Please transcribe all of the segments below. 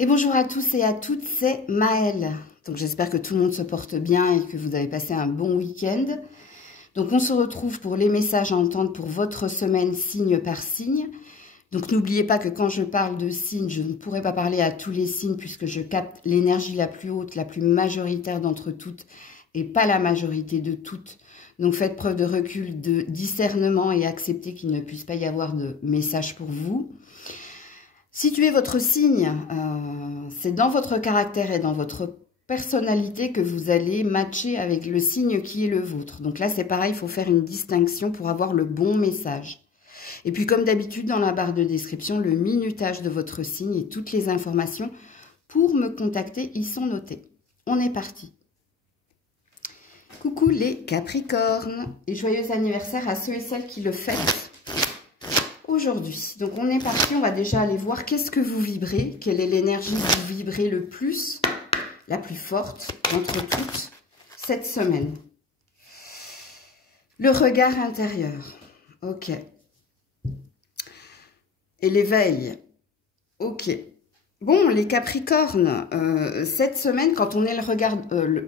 Et bonjour à tous et à toutes, c'est Maëlle. Donc j'espère que tout le monde se porte bien et que vous avez passé un bon week-end. Donc on se retrouve pour les messages à entendre pour votre semaine signe par signe. Donc n'oubliez pas que quand je parle de signes, je ne pourrai pas parler à tous les signes puisque je capte l'énergie la plus haute, la plus majoritaire d'entre toutes et pas la majorité de toutes. Donc faites preuve de recul, de discernement et acceptez qu'il ne puisse pas y avoir de message pour vous. Situez votre signe, c'est dans votre caractère et dans votre personnalité que vous allez matcher avec le signe qui est le vôtre. Donc là, c'est pareil, il faut faire une distinction pour avoir le bon message. Et puis, comme d'habitude, dans la barre de description, le minutage de votre signe et toutes les informations pour me contacter y sont notées. On est parti. Coucou les Capricornes et joyeux anniversaire à ceux et celles qui le fêtent aujourd'hui. Donc on est parti, on va déjà aller voir qu'est-ce que vous vibrez, quelle est l'énergie que vous vibrez le plus, la plus forte d'entre toutes cette semaine. Le regard intérieur, ok. Et l'éveil, ok. Bon, les Capricornes, cette semaine, quand on est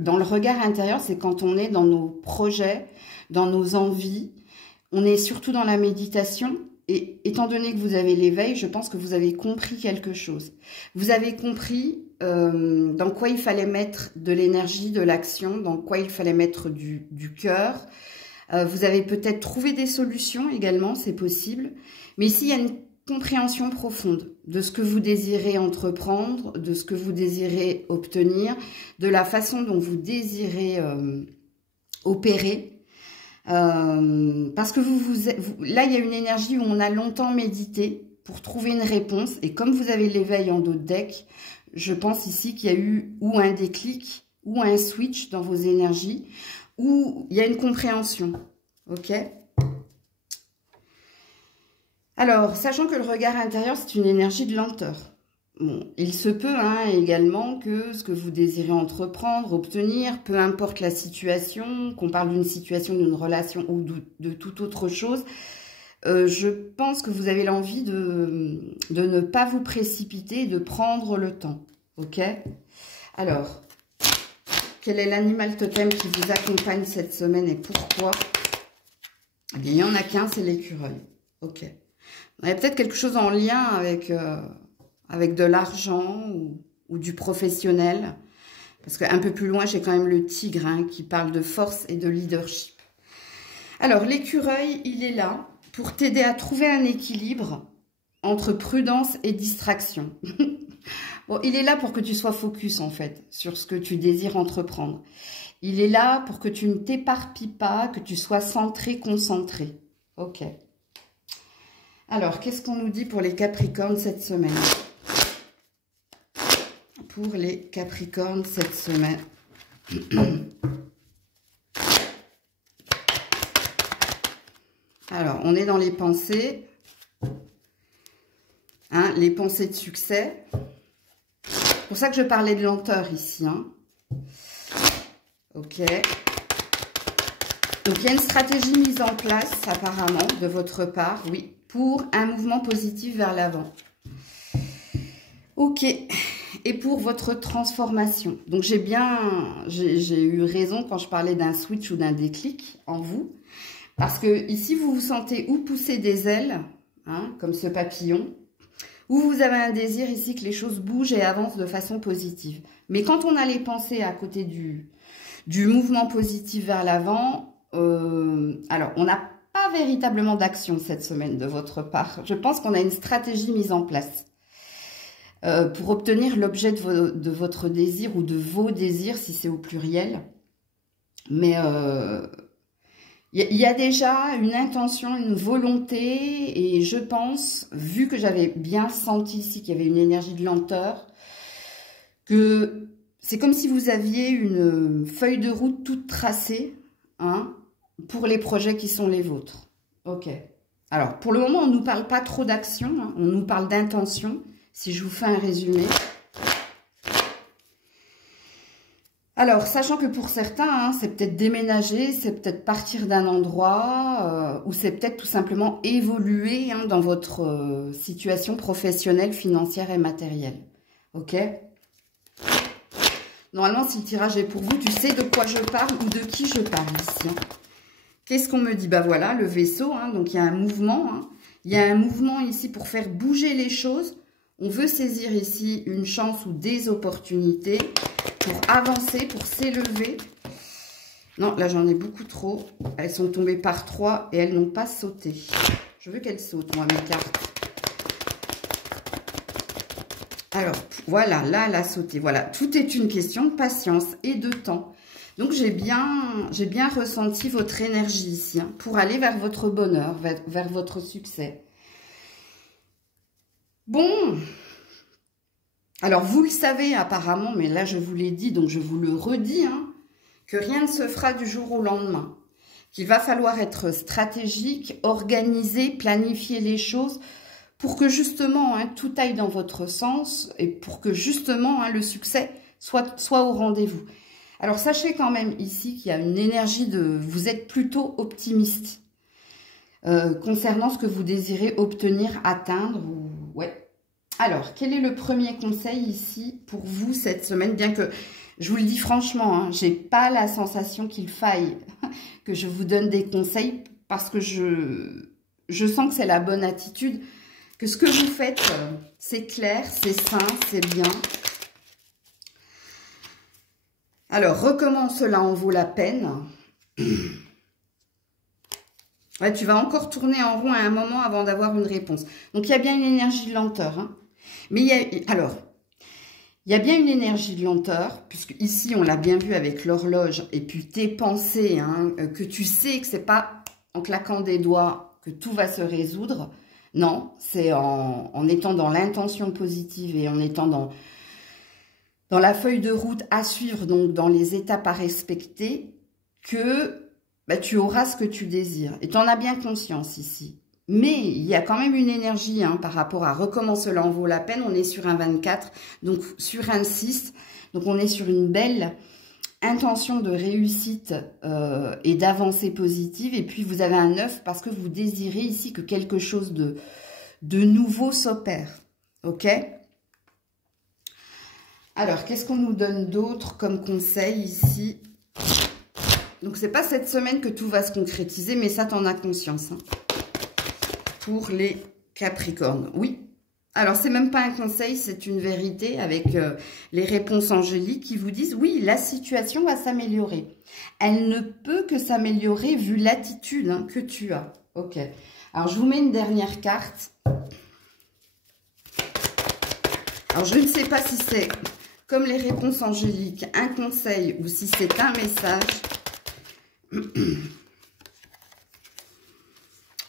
dans le regard intérieur, c'est quand on est dans nos projets, dans nos envies, on est surtout dans la méditation. Et étant donné que vous avez l'éveil, je pense que vous avez compris quelque chose. Vous avez compris dans quoi il fallait mettre de l'énergie, de l'action, dans quoi il fallait mettre du cœur. Vous avez peut-être trouvé des solutions également, c'est possible. Mais ici, il y a une compréhension profonde de ce que vous désirez entreprendre, de ce que vous désirez obtenir, de la façon dont vous désirez opérer. Parce que là, il y a une énergie où on a longtemps médité pour trouver une réponse. Et comme vous avez l'éveil en dos de deck, je pense ici qu'il y a eu ou un déclic ou un switch dans vos énergies, où il y a une compréhension. Ok ? Alors, sachant que le regard intérieur, c'est une énergie de lenteur. Bon, il se peut également que ce que vous désirez entreprendre, obtenir, peu importe la situation, qu'on parle d'une situation, d'une relation ou de toute autre chose, je pense que vous avez l'envie de ne pas vous précipiter, de prendre le temps. Ok ? Alors, quel est l'animal totem qui vous accompagne cette semaine et pourquoi? Eh bien, il n'y en a qu'un, c'est l'écureuil. Ok. Il y a peut-être quelque chose en lien avec de l'argent ou du professionnel. Parce qu'un peu plus loin, j'ai quand même le tigre qui parle de force et de leadership. Alors, l'écureuil, il est là pour t'aider à trouver un équilibre entre prudence et distraction. Bon, il est là pour que tu sois focus, en fait, sur ce que tu désires entreprendre. Il est là pour que tu ne t'éparpilles pas, que tu sois centré, concentré. Ok. Alors, qu'est-ce qu'on nous dit pour les Capricornes cette semaine? Pour les Capricornes cette semaine. Alors, on est dans les pensées. Les pensées de succès. C'est pour ça que je parlais de lenteur ici. Ok. Donc, il y a une stratégie mise en place, apparemment, de votre part, oui, pour un mouvement positif vers l'avant. Ok. Et pour votre transformation. Donc, j'ai eu raison quand je parlais d'un switch ou d'un déclic en vous. Parce que ici, vous vous sentez ou pousser des ailes, comme ce papillon, ou vous avez un désir ici que les choses bougent et avancent de façon positive. Mais quand on a les pensées à côté du mouvement positif vers l'avant, alors, on n'a pas véritablement d'action cette semaine de votre part. Je pense qu'on a une stratégie mise en place pour obtenir l'objet de votre désir ou de vos désirs, si c'est au pluriel. Mais il y a déjà une intention, une volonté, et je pense, vu que j'avais bien senti ici qu'il y avait une énergie de lenteur, que c'est comme si vous aviez une feuille de route toute tracée, pour les projets qui sont les vôtres. Ok. Alors, pour le moment, on ne nous parle pas trop d'action, on nous parle d'intention, si je vous fais un résumé. Alors, sachant que pour certains, c'est peut-être déménager, c'est peut-être partir d'un endroit, ou c'est peut-être tout simplement évoluer dans votre situation professionnelle, financière et matérielle. Ok? Normalement, si le tirage est pour vous, tu sais de quoi je parle ou de qui je parle ici. Hein. Qu'est-ce qu'on me dit? Bah voilà, le vaisseau, hein, donc il y a un mouvement. Hein. Il y a un mouvement ici pour faire bouger les choses. On veut saisir ici une chance ou des opportunités pour avancer, pour s'élever. Non, là j'en ai beaucoup trop. Elles sont tombées par 3 et elles n'ont pas sauté. Je veux qu'elles sautent, moi, mes cartes. Alors, voilà, là, elle a sauté. Voilà, tout est une question de patience et de temps. Donc, j'ai bien ressenti votre énergie ici, hein, pour aller vers votre bonheur, vers votre succès. Bon, alors, vous le savez apparemment, mais là, je vous l'ai dit, donc je vous le redis, hein, que rien ne se fera du jour au lendemain. Qu'il va falloir être stratégique, organiser, planifier les choses, pour que justement, hein, tout aille dans votre sens et pour que justement, hein, le succès soit au rendez-vous. Alors, sachez quand même ici qu'il y a une énergie de... Vous êtes plutôt optimiste concernant ce que vous désirez obtenir, atteindre. Ouais. Alors, quel est le premier conseil ici pour vous cette semaine? Bien que, je vous le dis franchement, hein, j'ai pas la sensation qu'il faille que je vous donne des conseils parce que je sens que c'est la bonne attitude. Que ce que vous faites, c'est clair, c'est sain, c'est bien. Alors, recommence, cela en vaut la peine. Ouais, tu vas encore tourner en rond à un moment avant d'avoir une réponse. Donc, il y a bien une énergie de lenteur. Hein. Mais il y a bien une énergie de lenteur, puisque ici, on l'a bien vu avec l'horloge, et puis tes pensées, hein, que tu sais que c'est pas en claquant des doigts que tout va se résoudre. Non, c'est en étant dans l'intention positive et en étant dans la feuille de route à suivre, donc dans les étapes à respecter, que bah, tu auras ce que tu désires. Et tu en as bien conscience ici. Mais il y a quand même une énergie hein, par rapport à recommencer, cela en vaut la peine. On est sur un 24, donc sur un 6. Donc on est sur une belle intention de réussite et d'avancée positive. Et puis, vous avez un 9 parce que vous désirez ici que quelque chose de nouveau s'opère. OK? Alors, qu'est-ce qu'on nous donne d'autre comme conseil ici? Donc, c'est pas cette semaine que tout va se concrétiser, mais ça, t'en as conscience. Hein, pour les Capricornes. Oui. Alors, c'est même pas un conseil, c'est une vérité avec les réponses angéliques qui vous disent, oui, la situation va s'améliorer. Elle ne peut que s'améliorer vu l'attitude hein, que tu as. Ok. Alors, je vous mets une dernière carte. Alors, je ne sais pas si c'est, comme les réponses angéliques, un conseil ou si c'est un message.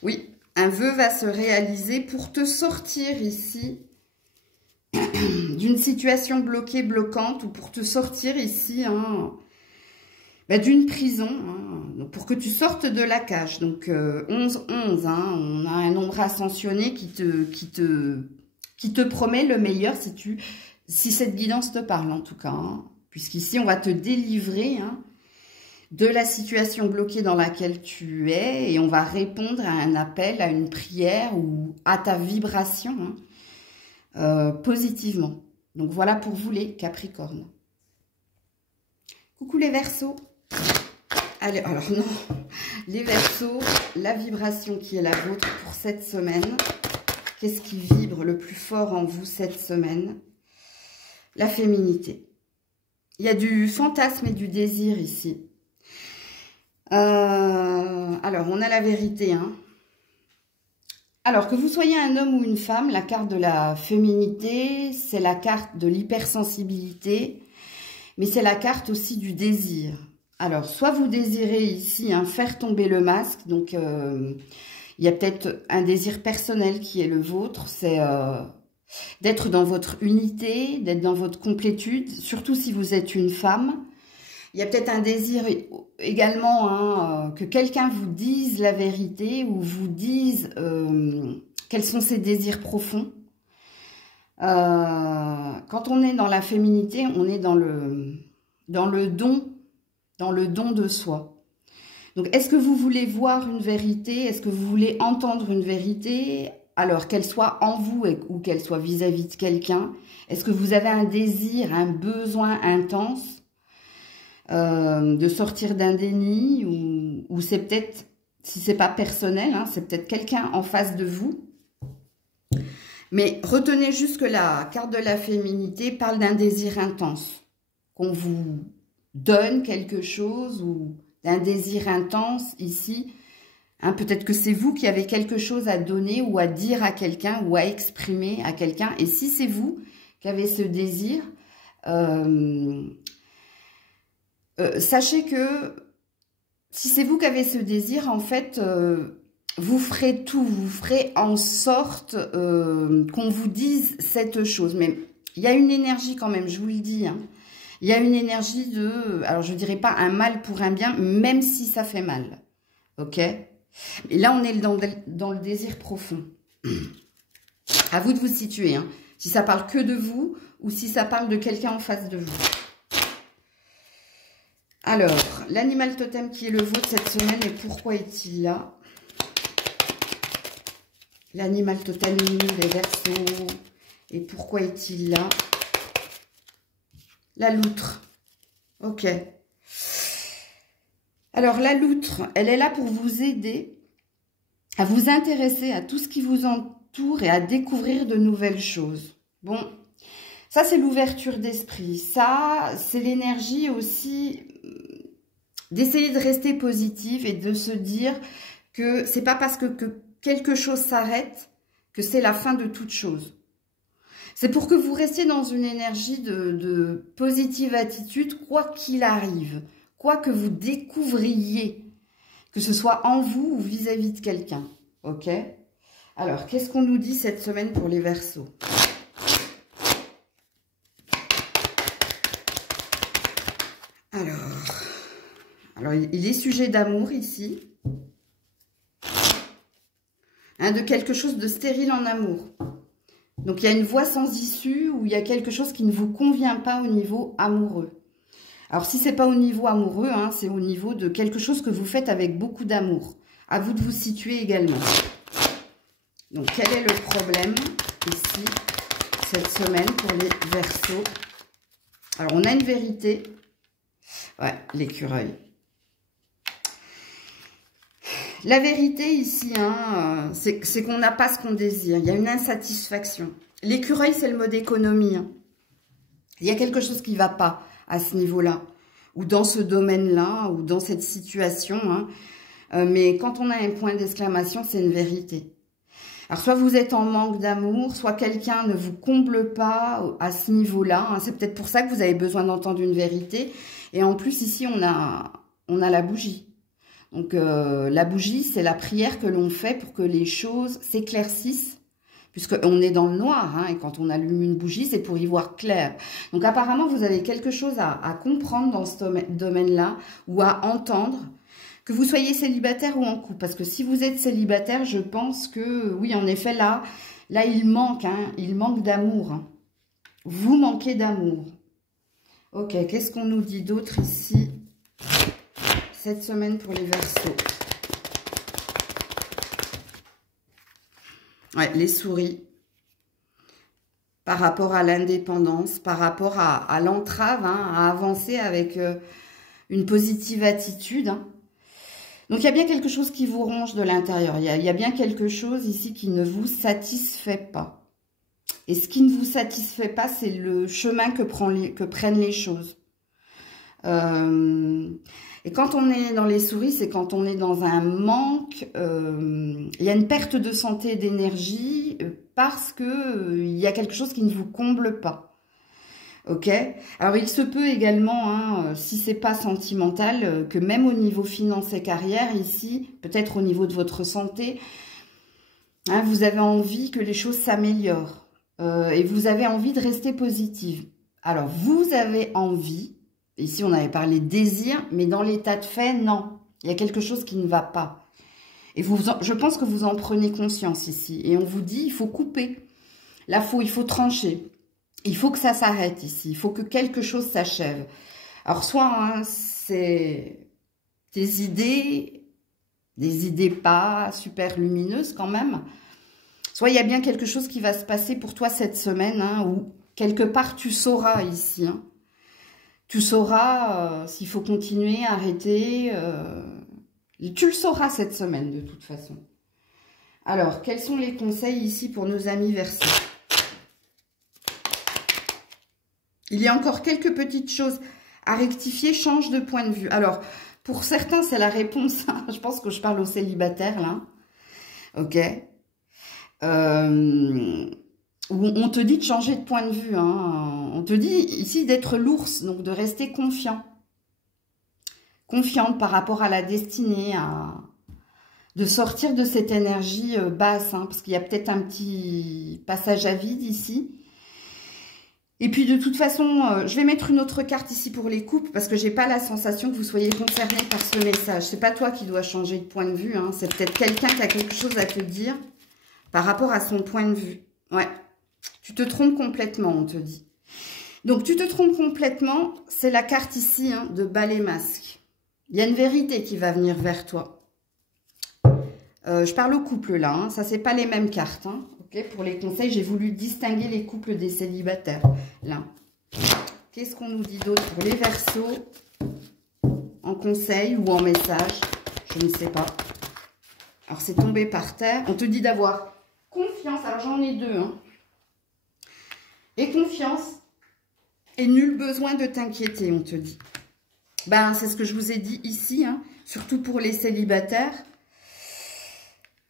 Oui. Un vœu va se réaliser pour te sortir ici d'une situation bloquée, bloquante, ou pour te sortir ici hein, bah, d'une prison, hein, pour que tu sortes de la cage. Donc 11-11, hein, on a un nombre ascensionné qui te promet le meilleur si cette guidance te parle en tout cas. Hein, puisqu'ici on va te délivrer hein, de la situation bloquée dans laquelle tu es et on va répondre à un appel, à une prière ou à ta vibration hein, positivement. Donc voilà pour vous les Capricornes. Coucou les Verseaux. Allez, alors non, les Verseaux, la vibration qui est la vôtre pour cette semaine. Qu'est-ce qui vibre le plus fort en vous cette semaine? La féminité. Il y a du fantasme et du désir ici. Alors, on a la vérité. Hein. Alors, que vous soyez un homme ou une femme, la carte de la féminité, c'est la carte de l'hypersensibilité, mais c'est la carte aussi du désir. Alors, soit vous désirez ici hein, faire tomber le masque, donc il y a peut-être un désir personnel qui est le vôtre, c'est d'être dans votre unité, d'être dans votre complétude, surtout si vous êtes une femme. Il y a peut-être un désir également hein, que quelqu'un vous dise la vérité ou vous dise quels sont ses désirs profonds. Quand on est dans la féminité, on est dans le don de soi. Donc, est-ce que vous voulez voir une vérité? Est-ce que vous voulez entendre une vérité? alors qu'elle soit en vous ou qu'elle soit vis-à-vis de quelqu'un, est-ce que vous avez un désir, un besoin intense de sortir d'un déni, ou c'est peut-être, si c'est pas personnel, hein, c'est peut-être quelqu'un en face de vous. Mais retenez juste que la carte de la féminité parle d'un désir intense, qu'on vous donne quelque chose, ou d'un désir intense ici. Hein, peut-être que c'est vous qui avez quelque chose à donner ou à dire à quelqu'un ou à exprimer à quelqu'un. Et si c'est vous qui avez ce désir, sachez que si c'est vous qui avez ce désir, en fait, vous ferez tout, vous ferez en sorte qu'on vous dise cette chose. Mais il y a une énergie quand même, je vous le dis. Hein. Il y a une énergie de, alors je ne dirais pas un mal pour un bien, même si ça fait mal. Ok ? Et là, on est dans le désir profond. À vous de vous situer. Hein. Si ça parle que de vous ou si ça parle de quelqu'un en face de vous. Alors, l'animal totem qui est le vôtre cette semaine et pourquoi est-il là? L'animal totem, les Verseaux, et pourquoi est-il là? La loutre. Ok. Alors, la loutre, elle est là pour vous aider à vous intéresser à tout ce qui vous entoure et à découvrir de nouvelles choses. Bon, ça, c'est l'ouverture d'esprit. Ça, c'est l'énergie aussi d'essayer de rester positive et de se dire que c'est pas parce que quelque chose s'arrête que c'est la fin de toute chose. C'est pour que vous restiez dans une énergie de positive attitude, quoi qu'il arrive, quoi que vous découvriez, que ce soit en vous ou vis-à-vis de quelqu'un. Ok? Alors, qu'est-ce qu'on nous dit cette semaine pour les Verseaux? Alors, il est sujet d'amour ici. Hein, de quelque chose de stérile en amour. Donc, il y a une voie sans issue ou il y a quelque chose qui ne vous convient pas au niveau amoureux. Alors, si ce n'est pas au niveau amoureux, hein, c'est au niveau de quelque chose que vous faites avec beaucoup d'amour. À vous de vous situer également. Donc, quel est le problème ici, cette semaine, pour les Verseaux? Alors, on a une vérité. Ouais, l'écureuil. La vérité ici, hein, c'est qu'on n'a pas ce qu'on désire. Il y a une insatisfaction. L'écureuil, c'est le mode économie. Hein. Il y a quelque chose qui ne va pas à ce niveau-là, ou dans ce domaine-là, ou dans cette situation. Hein. Mais quand on a un point d'exclamation, c'est une vérité. Alors, soit vous êtes en manque d'amour, soit quelqu'un ne vous comble pas à ce niveau-là. Hein. C'est peut-être pour ça que vous avez besoin d'entendre une vérité. Et en plus, ici, on a la bougie. Donc, la bougie, c'est la prière que l'on fait pour que les choses s'éclaircissent, puisqu'on est dans le noir, hein, et quand on allume une bougie, c'est pour y voir clair. Donc, apparemment, vous avez quelque chose à comprendre dans ce domaine-là, ou à entendre, que vous soyez célibataire ou en couple. Parce que si vous êtes célibataire, je pense que, oui, en effet, là il manque, hein, il manque d'amour. Hein. Vous manquez d'amour. Ok, qu'est-ce qu'on nous dit d'autre ici cette semaine pour les Verseaux? Ouais, les souris. Par rapport à l'indépendance, par rapport à l'entrave, hein, à avancer avec une positive attitude. Hein. Donc, il y a bien quelque chose qui vous ronge de l'intérieur. Il y a bien quelque chose ici qui ne vous satisfait pas. Et ce qui ne vous satisfait pas, c'est le chemin que prennent les choses. Et quand on est dans les souris, c'est quand on est dans un manque, il y a une perte de santé et d'énergie parce que il y a quelque chose qui ne vous comble pas. Ok? Alors, il se peut également, hein, si c'est pas sentimental, que même au niveau finance et carrière, ici, peut-être au niveau de votre santé, hein, vous avez envie que les choses s'améliorent et vous avez envie de rester positive. Alors, vous avez envie. Ici, on avait parlé de désir, mais dans l'état de fait, non. Il y a quelque chose qui ne va pas. Et je pense que vous en prenez conscience ici. Et on vous dit, il faut couper. Là, il faut trancher. Il faut que ça s'arrête ici. Il faut que quelque chose s'achève. Alors, soit hein, c'est des idées pas super lumineuses quand même. Soit il y a bien quelque chose qui va se passer pour toi cette semaine, hein, où quelque part tu sauras ici. Hein. Tu sauras s'il faut continuer, arrêter. Tu le sauras cette semaine de toute façon. Alors, quels sont les conseils ici pour nos amis Verseaux? Il y a encore quelques petites choses à rectifier. Change de point de vue. Alors, pour certains, c'est la réponse. Je pense que je parle aux célibataires, là. Ok. Où on te dit de changer de point de vue. Hein. On te dit ici d'être l'ours, donc de rester confiant. Confiante par rapport à la destinée, de sortir de cette énergie basse, hein, parce qu'il y a peut-être un petit passage à vide ici. Et puis de toute façon, je vais mettre une autre carte ici pour les couples, parce que j'ai pas la sensation que vous soyez concerné par ce message. C'est pas toi qui dois changer de point de vue, hein, c'est peut-être quelqu'un qui a quelque chose à te dire par rapport à son point de vue. Ouais, tu te trompes complètement, on te dit. Donc tu te trompes complètement, c'est la carte ici hein, de balai masque. Il y a une vérité qui va venir vers toi. Je parle au couple là, hein. Ça c'est pas les mêmes cartes. Hein. Okay, pour les conseils, j'ai voulu distinguer les couples des célibataires. Là. Qu'est-ce qu'on nous dit d'autre pour les Verseaux? En conseil ou en message? Je ne sais pas. Alors c'est tombé par terre. On te dit d'avoir confiance. Alors j'en ai deux. Hein. Et confiance. Et nul besoin de t'inquiéter, on te dit. Ben, c'est ce que je vous ai dit ici, hein, surtout pour les célibataires.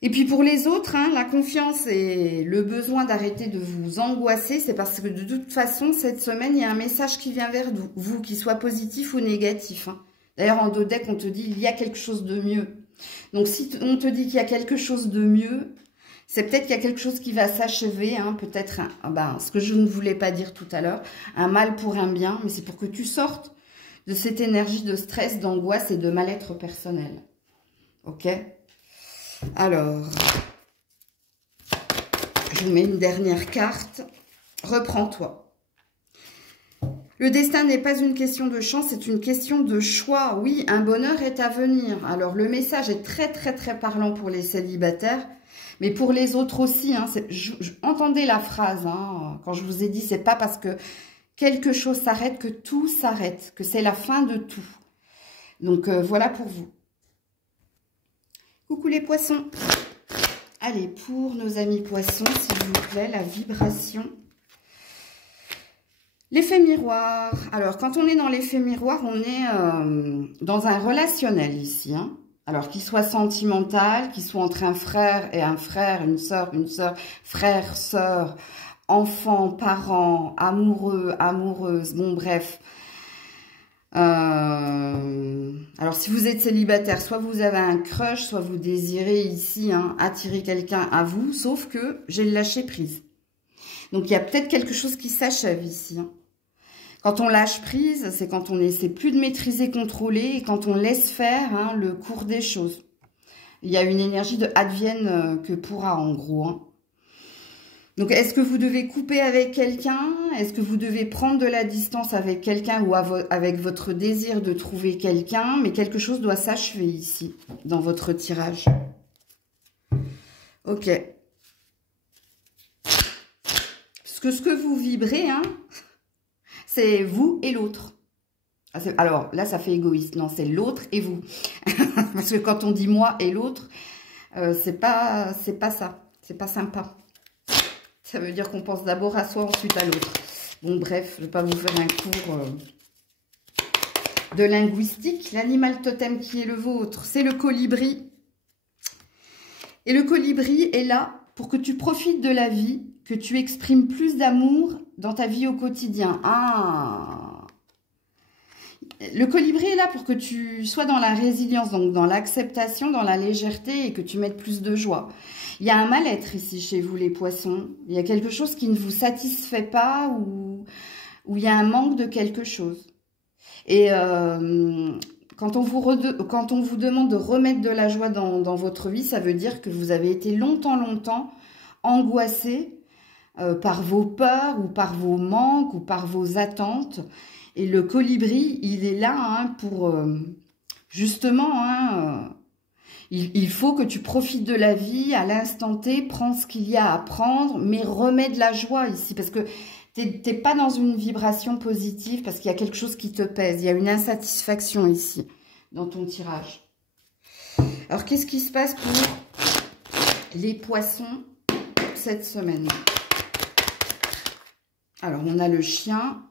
Et puis pour les autres, hein, la confiance et le besoin d'arrêter de vous angoisser, c'est parce que de toute façon, cette semaine, il y a un message qui vient vers vous, qu'il soit positif ou négatif. Hein. D'ailleurs, en dos deck, on te dit il y a quelque chose de mieux. Donc, si on te dit qu'il y a quelque chose de mieux, c'est peut-être qu'il y a quelque chose qui va s'achever, hein, peut-être, ce que je ne voulais pas dire tout à l'heure, un mal pour un bien, mais c'est pour que tu sortes de cette énergie de stress, d'angoisse et de mal-être personnel. Ok ? Alors, je vous mets une dernière carte. Reprends-toi. Le destin n'est pas une question de chance, c'est une question de choix. Oui, un bonheur est à venir. Alors, le message est très, très, très parlant pour les célibataires, mais pour les autres aussi. Hein, entendez la phrase, hein, quand je vous ai dit, c'est pas parce que quelque chose s'arrête que tout s'arrête, que c'est la fin de tout. Donc, voilà pour vous. Coucou les poissons. Allez, pour nos amis poissons, s'il vous plaît, la vibration. L'effet miroir. Alors, quand on est dans l'effet miroir, on est dans un relationnel ici. Hein. Alors, qu'il soit sentimental, qu'il soit entre un frère et un frère, une sœur, frère, sœur, enfant, parent, amoureux, amoureuse, bon bref. Alors, si vous êtes célibataire, soit vous avez un crush, soit vous désirez ici hein, attirer quelqu'un à vous, sauf que j'ai le lâcher prise. Donc, il y a peut-être quelque chose qui s'achève ici. Hein. Quand on lâche prise, c'est quand on n'essaie plus de maîtriser, contrôler, et quand on laisse faire hein, le cours des choses. Il y a une énergie de advienne que pourra, en gros. Hein. Donc, est-ce que vous devez couper avec quelqu'un? Est-ce que vous devez prendre de la distance avec quelqu'un ou avec votre désir de trouver quelqu'un? Mais quelque chose doit s'achever ici, dans votre tirage. Ok. Parce que ce que vous vibrez, hein, c'est vous et l'autre. Alors, là, ça fait égoïste. Non, c'est l'autre et vous. Parce que quand on dit moi et l'autre, c'est pas ça. C'est pas sympa. Ça veut dire qu'on pense d'abord à soi, ensuite à l'autre. Bon, bref, je ne vais pas vous faire un cours de linguistique. L'animal totem qui est le vôtre, c'est le colibri. Et le colibri est là pour que tu profites de la vie, que tu exprimes plus d'amour dans ta vie au quotidien. Ah! Le colibri est là pour que tu sois dans la résilience, donc dans l'acceptation, dans la légèreté et que tu mettes plus de joie. Il y a un mal-être ici chez vous, les poissons. Il y a quelque chose qui ne vous satisfait pas ou il y a un manque de quelque chose. Et quand on vous demande de remettre de la joie dans votre vie, ça veut dire que vous avez été longtemps angoissé par vos peurs ou par vos manques ou par vos attentes. Et le colibri, il est là hein, pour justement... Il faut que tu profites de la vie à l'instant T, prends ce qu'il y a à prendre, mais remets de la joie ici, parce que t'es pas dans une vibration positive, parce qu'il y a quelque chose qui te pèse. Il y a une insatisfaction ici, dans ton tirage. Alors, qu'est-ce qui se passe pour les poissons cette semaine? Alors, on a le chien.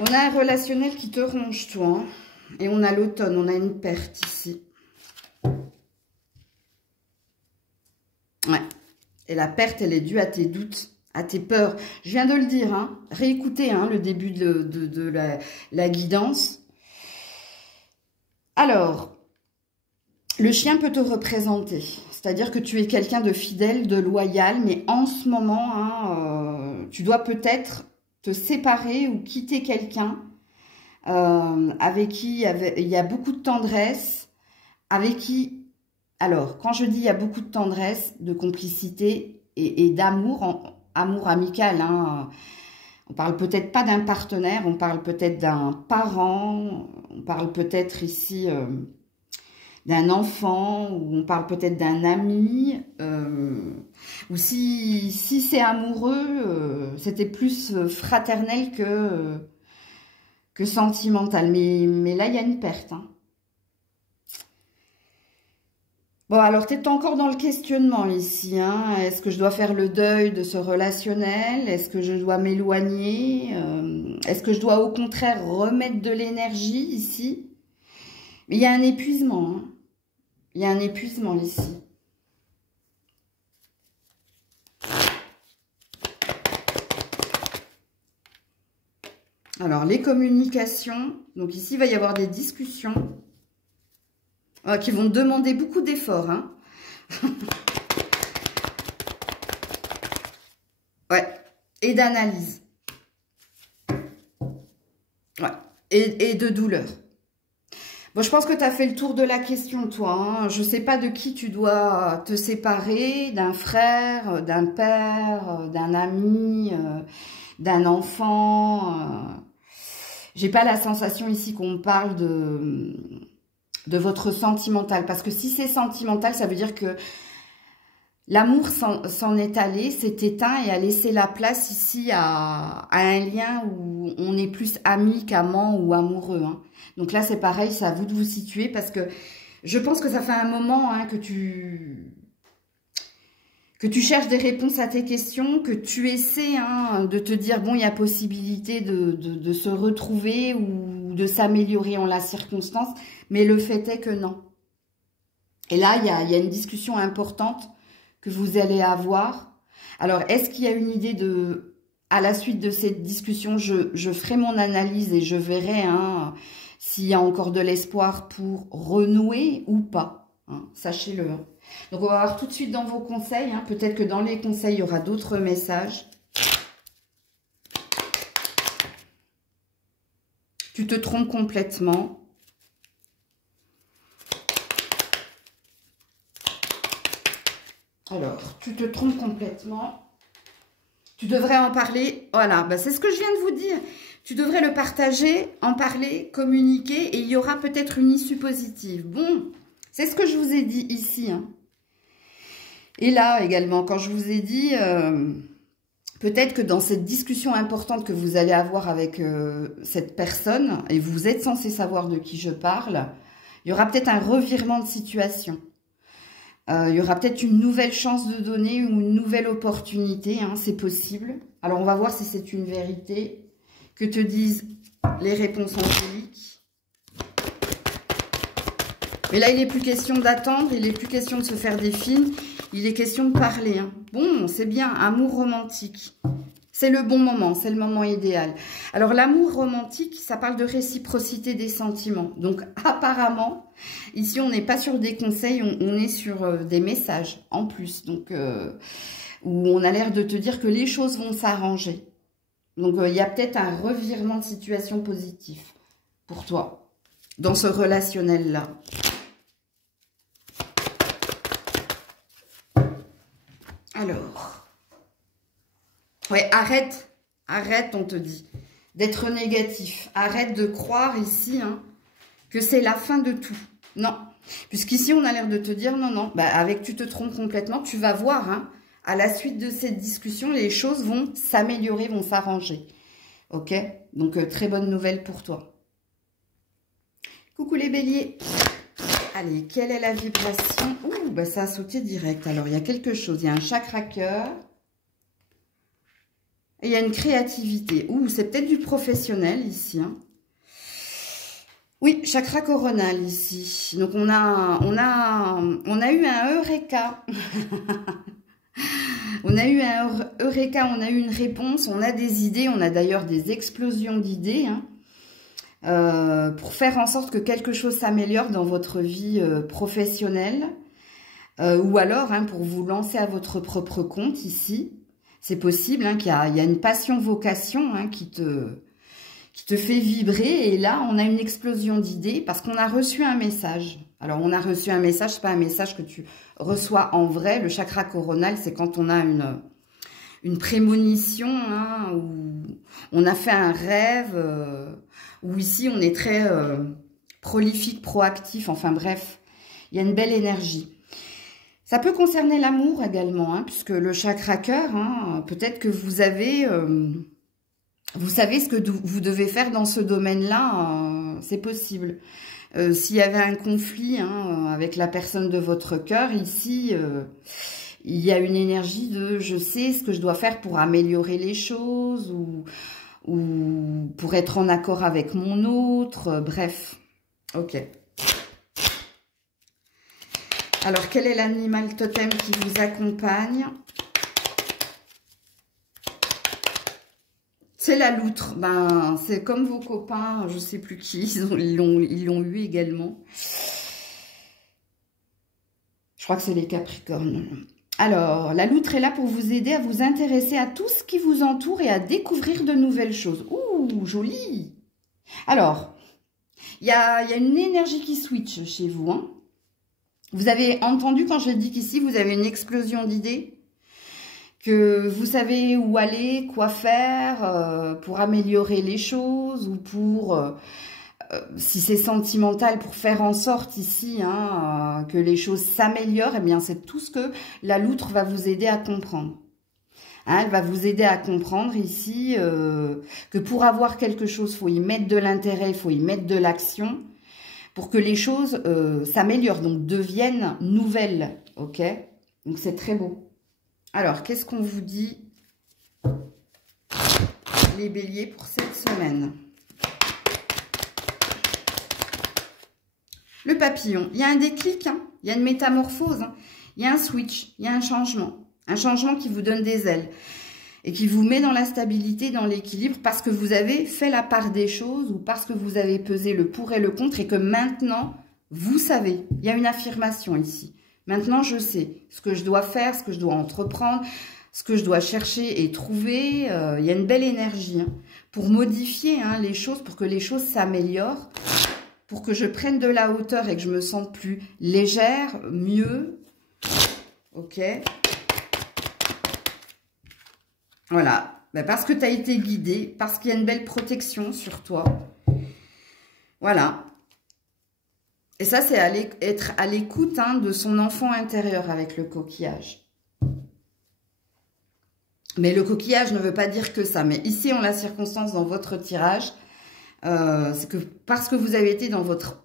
On a un relationnel qui te ronge, toi. Hein, et on a l'automne, on a une perte ici. Ouais. Et la perte, elle est due à tes doutes, à tes peurs. Je viens de le dire, hein. Réécoutez hein, le début de la guidance. Alors, le chien peut te représenter. C'est-à-dire que tu es quelqu'un de fidèle, de loyal, mais en ce moment, hein, tu dois peut-être te séparer ou quitter quelqu'un avec qui il y a beaucoup de tendresse, avec qui... Alors, quand je dis il y a beaucoup de tendresse, de complicité et d'amour, amour amical, hein, on parle peut-être pas d'un partenaire, on parle peut-être d'un parent, on parle peut-être ici d'un enfant, ou on parle peut-être d'un ami, ou si c'est amoureux, c'était plus fraternel que sentimental. Mais là, il y a une perte, hein. Bon, alors, tu es encore dans le questionnement ici. Hein. Est-ce que je dois faire le deuil de ce relationnel? Est-ce que je dois m'éloigner? Est-ce que je dois au contraire remettre de l'énergie ici? Mais il y a un épuisement. Hein. Il y a un épuisement ici. Alors, les communications. Donc ici, il va y avoir des discussions. Qui vont demander beaucoup d'efforts. Hein. Ouais. Et d'analyse. Ouais. Et de douleur. Bon, je pense que tu as fait le tour de la question, toi. Hein. Je ne sais pas de qui tu dois te séparer. D'un frère, d'un père, d'un ami, d'un enfant. J'ai pas la sensation ici qu'on parle de votre sentimental. Parce que si c'est sentimental, ça veut dire que l'amour s'en est allé, s'est éteint et a laissé la place ici à un lien où on est plus amis qu'amants ou amoureux. Hein. Donc là, c'est pareil, c'est à vous de vous situer parce que je pense que ça fait un moment hein, que tu cherches des réponses à tes questions, que tu essaies hein, de te dire, bon, il y a possibilité de se retrouver ou de s'améliorer en la circonstance, mais le fait est que non. Et là, il y a une discussion importante que vous allez avoir. Alors, est-ce qu'il y a une idée de... À la suite de cette discussion, je ferai mon analyse et je verrai hein, s'il y a encore de l'espoir pour renouer ou pas. Hein, sachez-le. Hein. Donc, on va voir tout de suite dans vos conseils. Hein. Peut-être que dans les conseils, il y aura d'autres messages. Tu te trompes complètement. Alors, tu te trompes complètement. Tu devrais en parler. Voilà, bah, c'est ce que je viens de vous dire. Tu devrais le partager, en parler, communiquer et il y aura peut-être une issue positive. Bon, c'est ce que je vous ai dit ici. Hein. Et là également, quand je vous ai dit, peut-être que dans cette discussion importante que vous allez avoir avec cette personne, et vous êtes censé savoir de qui je parle, il y aura peut-être un revirement de situation. Il y aura peut-être une nouvelle chance de donner ou une nouvelle opportunité, hein, c'est possible. Alors, on va voir si c'est une vérité. Que te disent les réponses angéliques. Mais là, il n'est plus question d'attendre, il n'est plus question de se faire des films, il est question de parler. Hein. Bon, c'est bien, amour romantique. C'est le bon moment, c'est le moment idéal. Alors, l'amour romantique, ça parle de réciprocité des sentiments. Donc, apparemment, ici, on n'est pas sur des conseils, on est sur des messages en plus. Donc, où on a l'air de te dire que les choses vont s'arranger. Donc, il y a peut-être un revirement de situation positif pour toi, dans ce relationnel-là. Alors... Ouais, arrête, on te dit, d'être négatif. Arrête de croire ici hein, que c'est la fin de tout. Non. Puisqu'ici, on a l'air de te dire non, non. Bah, avec tu te trompes complètement, tu vas voir. Hein, à la suite de cette discussion, les choses vont s'améliorer, vont s'arranger. Ok? Donc, très bonne nouvelle pour toi. Coucou les béliers. Allez, quelle est la vibration? Ouh, bah ça a sauté direct. Alors, il y a quelque chose. Il y a un chakra cœur. Et il y a une créativité. Ouh, c'est peut-être du professionnel ici. Hein. Oui, chakra coronal ici. Donc, on a eu un Eureka. On a eu un Eureka, on a eu une réponse, on a des idées, on a d'ailleurs des explosions d'idées. Hein, pour faire en sorte que quelque chose s'améliore dans votre vie professionnelle. Ou alors, hein, pour vous lancer à votre propre compte ici. C'est possible hein, qu'il y a une passion-vocation hein, qui te fait vibrer. Et là, on a une explosion d'idées parce qu'on a reçu un message. Alors, on a reçu un message, c'est pas un message que tu reçois en vrai. Le chakra coronal, c'est quand on a une prémonition, hein, où on a fait un rêve, où ici, on est très prolifique, proactif. Enfin bref, il y a une belle énergie. Ça peut concerner l'amour également, hein, puisque le chakra cœur, hein, peut-être que vous avez... vous savez ce que vous devez faire dans ce domaine-là, c'est possible. S'il y avait un conflit hein, avec la personne de votre cœur, ici, il y a une énergie de « je sais ce que je dois faire pour améliorer les choses » ou pour être en accord avec mon autre, bref. Ok. Alors, quel est l'animal totem qui vous accompagne? C'est la loutre. Ben, c'est comme vos copains, je ne sais plus qui, ils l'ont eu également. Je crois que c'est les Capricornes. Alors, la loutre est là pour vous aider à vous intéresser à tout ce qui vous entoure et à découvrir de nouvelles choses. Ouh, joli! Alors, il y a une énergie qui switch chez vous. Hein. Vous avez entendu quand je dis qu'ici, vous avez une explosion d'idées? Que vous savez où aller, quoi faire pour améliorer les choses ou pour, si c'est sentimental, pour faire en sorte ici hein, que les choses s'améliorent, eh bien c'est tout ce que la loutre va vous aider à comprendre. Hein, elle va vous aider à comprendre ici que pour avoir quelque chose, il faut y mettre de l'intérêt, il faut y mettre de l'action pour que les choses s'améliorent, donc deviennent nouvelles. Ok? Donc c'est très beau. Alors, qu'est-ce qu'on vous dit, les béliers, pour cette semaine? Le papillon, il y a un déclic, hein, il y a une métamorphose, hein, il y a un switch, il y a un changement qui vous donne des ailes et qui vous met dans la stabilité, dans l'équilibre, parce que vous avez fait la part des choses ou parce que vous avez pesé le pour et le contre et que maintenant, vous savez, il y a une affirmation ici. Maintenant, je sais ce que je dois faire, ce que je dois entreprendre, ce que je dois chercher et trouver. Il y a une belle énergie hein, pour modifier hein, les choses, pour que les choses s'améliorent, pour que je prenne de la hauteur et que je me sente plus légère, mieux. Ok. Voilà. Ben parce que tu as été guidé, parce qu'il y a une belle protection sur toi. Voilà. Et ça, c'est être à l'écoute hein, de son enfant intérieur avec le coquillage. Mais le coquillage ne veut pas dire que ça. Mais ici, en la circonstance, dans votre tirage, c'est que parce que vous avez été dans votre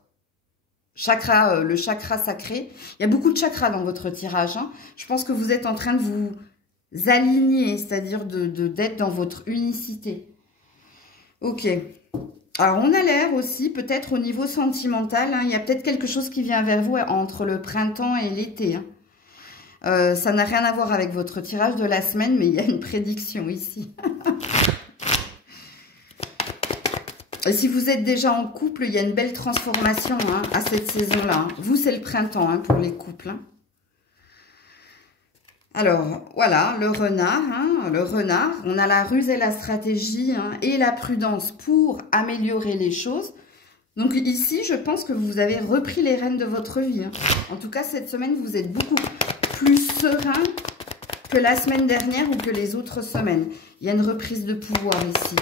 chakra, le chakra sacré, il y a beaucoup de chakras dans votre tirage. Hein. Je pense que vous êtes en train de vous aligner, c'est-à-dire d'être dans votre unicité. Ok. Alors, on a l'air aussi, peut-être au niveau sentimental, hein, il y a peut-être quelque chose qui vient vers vous entre le printemps et l'été. Hein. Ça n'a rien à voir avec votre tirage de la semaine, mais il y a une prédiction ici. Et si vous êtes déjà en couple, il y a une belle transformation hein, à cette saison-là. Hein. Vous, c'est le printemps hein, pour les couples. Hein. Alors, voilà, le renard, hein, le renard. On a la ruse et la stratégie hein, et la prudence pour améliorer les choses. Donc ici, je pense que vous avez repris les rênes de votre vie. Hein. En tout cas, cette semaine, vous êtes beaucoup plus serein que la semaine dernière ou que les autres semaines. Il y a une reprise de pouvoir ici.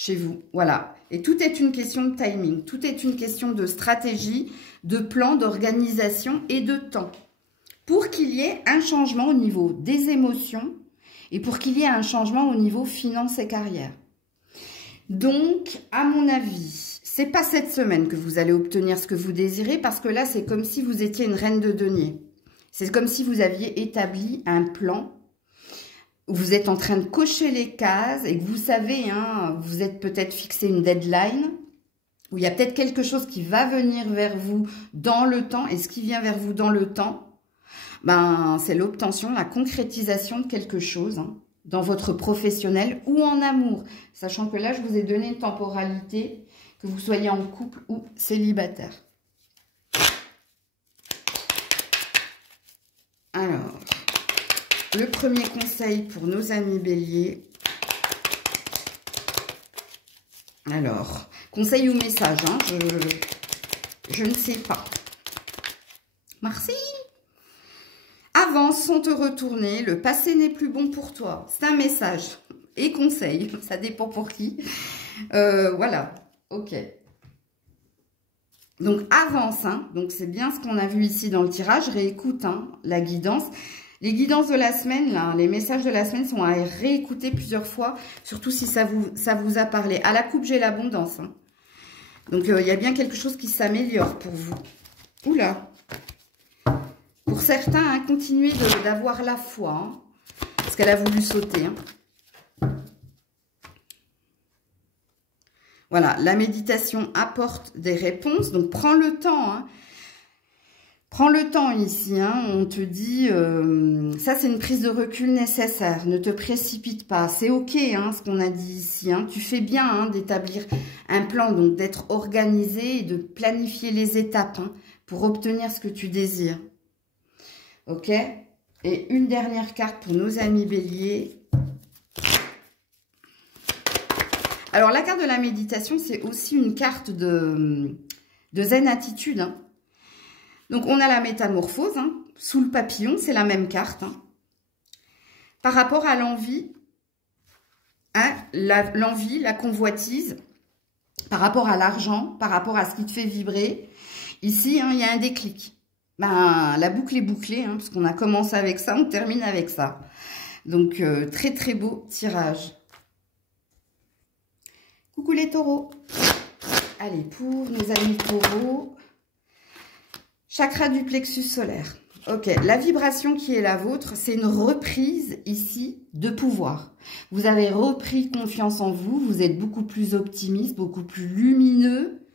chez vous. Voilà. Et tout est une question de timing. Tout est une question de stratégie, de plan, d'organisation et de temps. Pour qu'il y ait un changement au niveau des émotions et pour qu'il y ait un changement au niveau finances et carrière. Donc, à mon avis, c'est pas cette semaine que vous allez obtenir ce que vous désirez parce que là, c'est comme si vous étiez une reine de denier. C'est comme si vous aviez établi un plan où vous êtes en train de cocher les cases et que vous savez, hein, vous êtes peut-être fixé une deadline où il y a peut-être quelque chose qui va venir vers vous dans le temps. Et ce qui vient vers vous dans le temps, ben, c'est l'obtention, la concrétisation de quelque chose, hein, dans votre professionnel ou en amour. Sachant que là, je vous ai donné une temporalité, que vous soyez en couple ou célibataire. Alors, le premier conseil pour nos amis béliers. Alors, conseil ou message, hein, je ne sais pas. Merci. Avance sans te retourner, le passé n'est plus bon pour toi. C'est un message et conseil, ça dépend pour qui. Voilà, ok. Donc avance, hein. Donc c'est bien ce qu'on a vu ici dans le tirage. Réécoute, hein, la guidance. Les guidances de la semaine, là, les messages de la semaine sont à réécouter plusieurs fois, surtout si ça vous a parlé. À la coupe, j'ai l'abondance. Hein. Donc il y a bien quelque chose qui s'améliore pour vous. Oula. Pour certains, hein, continuez d'avoir la foi, hein, parce qu'elle a voulu sauter. Hein. Voilà, la méditation apporte des réponses, donc prends le temps. Hein. Prends le temps ici, hein. On te dit, ça c'est une prise de recul nécessaire, ne te précipite pas. C'est ok, hein, ce qu'on a dit ici. Hein. Tu fais bien, hein, d'établir un plan, donc d'être organisé et de planifier les étapes, hein, pour obtenir ce que tu désires. Ok? Et une dernière carte pour nos amis béliers. Alors, la carte de la méditation, c'est aussi une carte de zen attitude. Hein. Donc, on a la métamorphose. Hein. Sous le papillon, c'est la même carte. Hein. Par rapport à l'envie, hein, l'envie, la convoitise, par rapport à l'argent, par rapport à ce qui te fait vibrer. Ici, hein, il y a un déclic. Ben, la boucle est bouclée, hein, parce qu'on a commencé avec ça, on termine avec ça. Donc, très très beau tirage. Coucou les taureaux. Allez, pour nos amis taureaux, chakra du plexus solaire. Ok, la vibration qui est la vôtre, c'est une reprise ici de pouvoir. Vous avez repris confiance en vous, vous êtes beaucoup plus optimiste, beaucoup plus lumineux,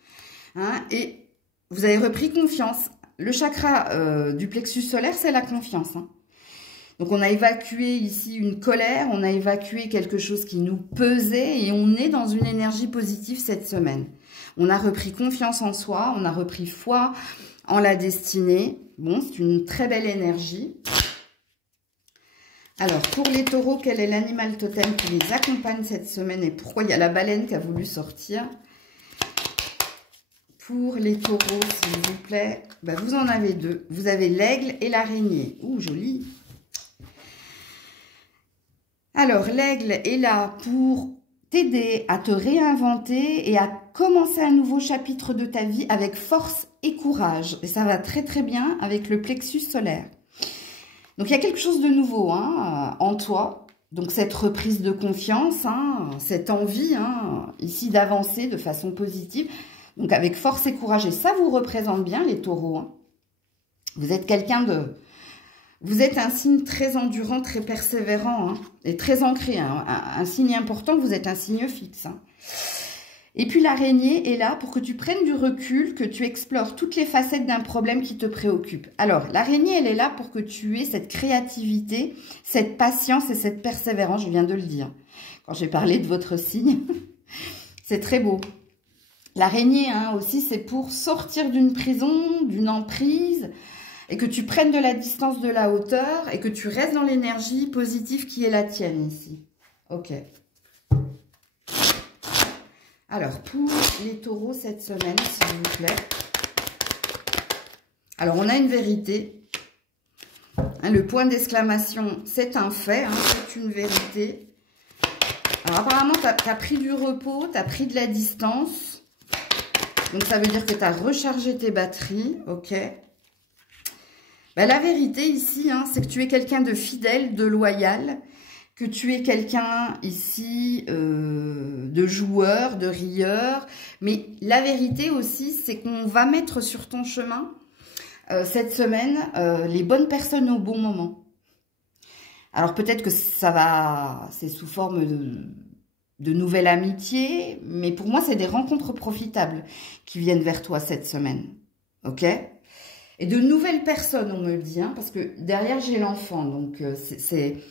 hein, et vous avez repris confiance. Le chakra du plexus solaire, c'est la confiance. Hein. Donc, on a évacué ici une colère, on a évacué quelque chose qui nous pesait et on est dans une énergie positive cette semaine. On a repris confiance en soi, on a repris foi en la destinée. Bon, c'est une très belle énergie. Alors, pour les taureaux, quel est l'animal totem qui les accompagne cette semaine et pourquoi il y a la baleine qui a voulu sortir ? Pour les taureaux, s'il vous plaît, ben vous en avez deux. Vous avez l'aigle et l'araignée. Ouh, joli. Alors, l'aigle est là pour t'aider à te réinventer et à commencer un nouveau chapitre de ta vie avec force et courage. Et ça va très très bien avec le plexus solaire. Donc, il y a quelque chose de nouveau, hein, en toi. Donc, cette reprise de confiance, hein, cette envie, hein, ici d'avancer de façon positive. Donc, avec force et courage. Et ça vous représente bien, les taureaux. Hein. Vous êtes quelqu'un de... Vous êtes un signe très endurant, très persévérant, hein, et très ancré. Hein. Un signe important, vous êtes un signe fixe. Hein. Et puis, l'araignée est là pour que tu prennes du recul, que tu explores toutes les facettes d'un problème qui te préoccupe. Alors, l'araignée, elle est là pour que tu aies cette créativité, cette patience et cette persévérance. Je viens de le dire quand j'ai parlé de votre signe. C'est très beau. L'araignée, hein, aussi, c'est pour sortir d'une prison, d'une emprise, et que tu prennes de la distance, de la hauteur, et que tu restes dans l'énergie positive qui est la tienne ici. Ok. Alors, pour les taureaux cette semaine, s'il vous plaît. Alors, on a une vérité. Hein, le point d'exclamation, c'est un fait, hein, c'est une vérité. Alors apparemment, tu as pris du repos, tu as pris de la distance. Donc ça veut dire que tu as rechargé tes batteries, ok. Ben, la vérité ici, hein, c'est que tu es quelqu'un de fidèle, de loyal, que tu es quelqu'un ici de joueur, de rieur. Mais la vérité aussi, c'est qu'on va mettre sur ton chemin cette semaine les bonnes personnes au bon moment. Alors peut-être que ça va, c'est sous forme de nouvelle amitié, mais pour moi, c'est des rencontres profitables qui viennent vers toi cette semaine, ok? Et de nouvelles personnes, on me le dit, hein, parce que derrière, j'ai l'enfant, donc c'est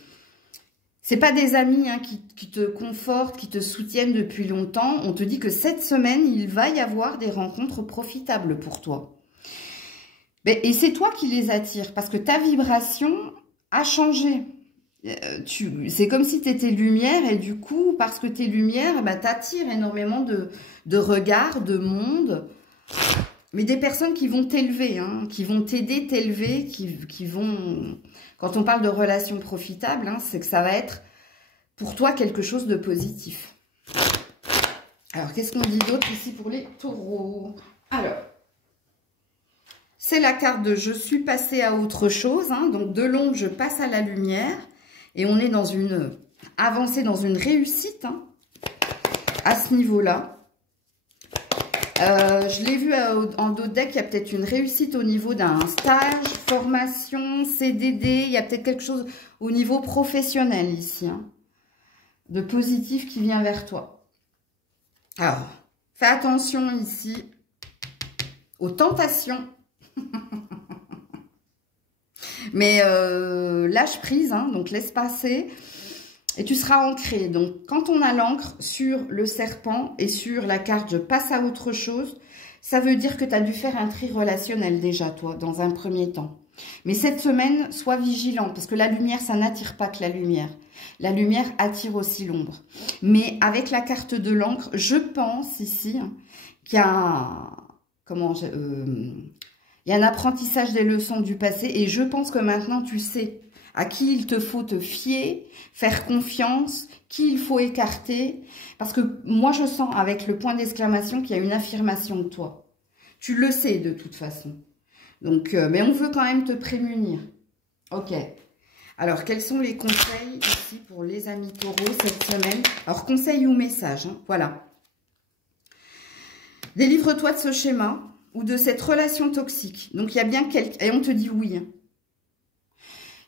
pas des amis hein, qui te confortent, qui te soutiennent depuis longtemps. On te dit que cette semaine, il va y avoir des rencontres profitables pour toi. Et c'est toi qui les attires, parce que ta vibration a changé. C'est comme si tu étais lumière et du coup, parce que tu es lumière, bah, tu attires énormément de regards, de monde, mais des personnes qui vont t'élever, hein, qui vont t'aider, t'élever, qui vont... Quand on parle de relations profitables, hein, c'est que ça va être pour toi quelque chose de positif. Alors, qu'est-ce qu'on dit d'autre ici pour les taureaux? Alors, c'est la carte de « Je suis passé à autre chose hein, », donc de l'ombre, je passe à la lumière. Et on est dans une avancée, dans une réussite hein, à ce niveau-là. Je l'ai vu en d'autres decks, il y a peut-être une réussite au niveau d'un stage, formation, CDD. Il y a peut-être quelque chose au niveau professionnel ici, hein, de positif qui vient vers toi. Alors, fais attention ici aux tentations. Mais lâche prise, hein, donc laisse passer et tu seras ancré. Donc, quand on a l'encre sur le serpent et sur la carte « Je passe à autre chose », ça veut dire que tu as dû faire un tri relationnel déjà, toi, dans un premier temps. Mais cette semaine, sois vigilant parce que la lumière, ça n'attire pas que la lumière. La lumière attire aussi l'ombre. Mais avec la carte de l'encre, je pense ici hein, qu'il y a... il y a un apprentissage des leçons du passé et je pense que maintenant tu sais à qui il te faut te fier, faire confiance, qui il faut écarter. Parce que moi je sens avec le point d'exclamation qu'il y a une affirmation de toi. Tu le sais de toute façon. Donc, mais on veut quand même te prémunir. Ok. Alors, quels sont les conseils ici pour les amis taureaux cette semaine? Alors, conseils ou messages, hein, voilà. Délivre-toi de ce schéma ou de cette relation toxique. Donc, il y a bien quelqu'un... Et on te dit oui. Hein.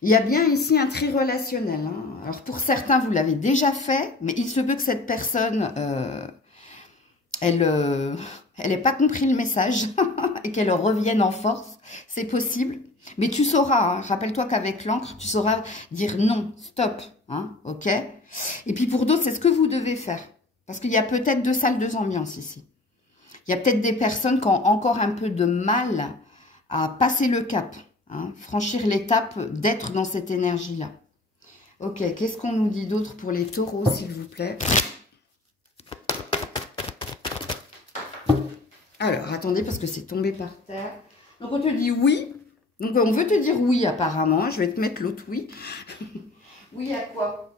Il y a bien ici un tri relationnel. Hein. Alors, pour certains, vous l'avez déjà fait, mais il se peut que cette personne, elle n'ait pas compris le message et qu'elle revienne en force. C'est possible. Mais tu sauras, hein, rappelle-toi qu'avec l'encre, tu sauras dire non, stop. Hein, ok. Et puis, pour d'autres, c'est ce que vous devez faire. Parce qu'il y a peut-être deux salles, deux ambiances ici. Il y a peut-être des personnes qui ont encore un peu de mal à passer le cap, hein, franchir l'étape d'être dans cette énergie-là. Ok, qu'est-ce qu'on nous dit d'autre pour les taureaux, s'il vous plaît? Alors, attendez, parce que c'est tombé par terre. Donc, on te dit oui. Donc, on veut te dire oui, apparemment. Je vais te mettre l'autre oui. Oui à quoi?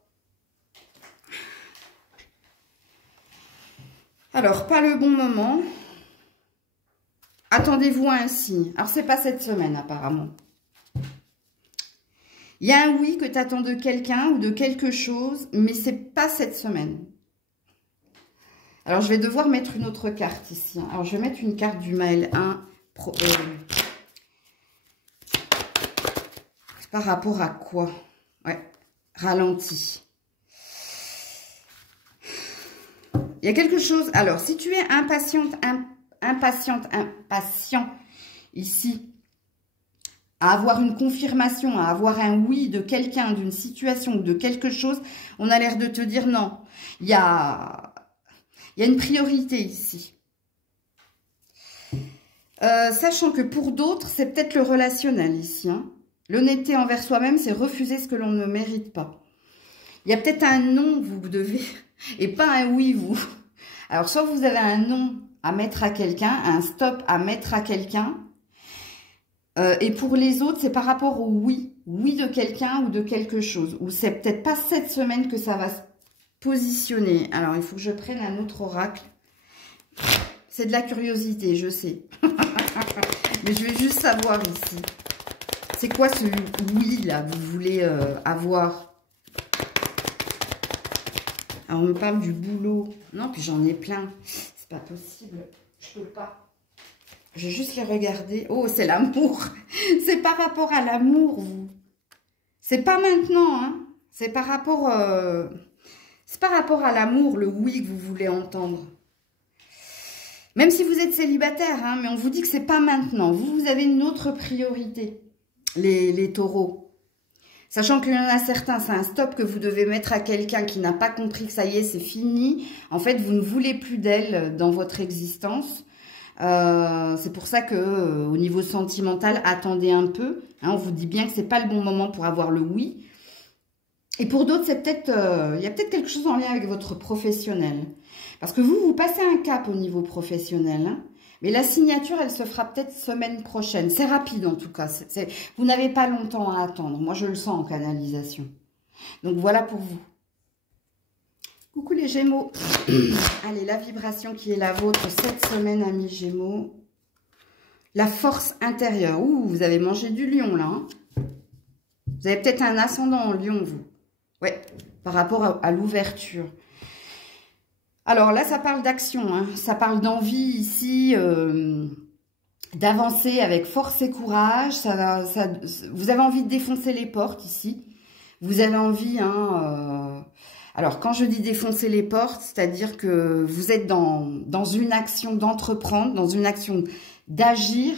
Alors, pas le bon moment. Attendez-vous à un signe. Alors, c'est pas cette semaine, apparemment. Il y a un oui que tu attends de quelqu'un ou de quelque chose, mais c'est pas cette semaine. Alors, je vais devoir mettre une autre carte ici. Alors, je vais mettre une carte du Maël 1. Par rapport à quoi? Ouais, ralenti. Il y a quelque chose... Alors, si tu es impatient ici, à avoir une confirmation, à avoir un oui de quelqu'un, d'une situation ou de quelque chose, on a l'air de te dire non. Il y a une priorité ici. Sachant que pour d'autres, c'est peut-être le relationnel ici. Hein. L'honnêteté envers soi-même, c'est refuser ce que l'on ne mérite pas. Il y a peut-être un non, vous devez, et pas un oui, vous. Alors, soit vous avez un non à mettre à quelqu'un, un stop à mettre à quelqu'un. Et pour les autres, c'est par rapport au oui. Oui de quelqu'un ou de quelque chose. Ou c'est peut-être pas cette semaine que ça va positionner. Alors, il faut que je prenne un autre oracle. C'est de la curiosité, je sais. Mais je vais juste savoir ici. C'est quoi ce oui, là, vous voulez avoir? Alors, on me parle du boulot. Non, puis j'en ai plein. C'est pas possible. Je peux pas. Je vais juste les regarder. Oh, c'est l'amour. C'est par rapport à l'amour, vous. C'est pas maintenant, hein. C'est par rapport à l'amour, le oui que vous voulez entendre. Même si vous êtes célibataire, hein, mais on vous dit que c'est pas maintenant. Vous avez une autre priorité, les taureaux. Sachant qu'il y en a certains, c'est un stop que vous devez mettre à quelqu'un qui n'a pas compris que ça y est, c'est fini. En fait, vous ne voulez plus d'elle dans votre existence. C'est pour ça que au niveau sentimental, attendez un peu. Hein, on vous dit bien que c'est pas le bon moment pour avoir le oui. Et pour d'autres, c'est peut-être, il y a peut-être quelque chose en lien avec votre professionnel. Parce que vous passez un cap au niveau professionnel. Hein, mais la signature, elle se fera peut-être semaine prochaine. C'est rapide en tout cas. Vous n'avez pas longtemps à attendre. Moi, je le sens en canalisation. Donc voilà pour vous. Coucou les Gémeaux. Allez, la vibration qui est la vôtre cette semaine, amis Gémeaux. La force intérieure. Ouh, vous avez mangé du lion là. Hein, vous avez peut-être un ascendant en lion, vous. Ouais, par rapport à l'ouverture. Alors là, ça parle d'action. Hein, ça parle d'envie ici, d'avancer avec force et courage. Vous avez envie de défoncer les portes ici. Vous avez envie... Hein, alors, quand je dis défoncer les portes, c'est-à-dire que vous êtes dans une action d'entreprendre, dans une action d'agir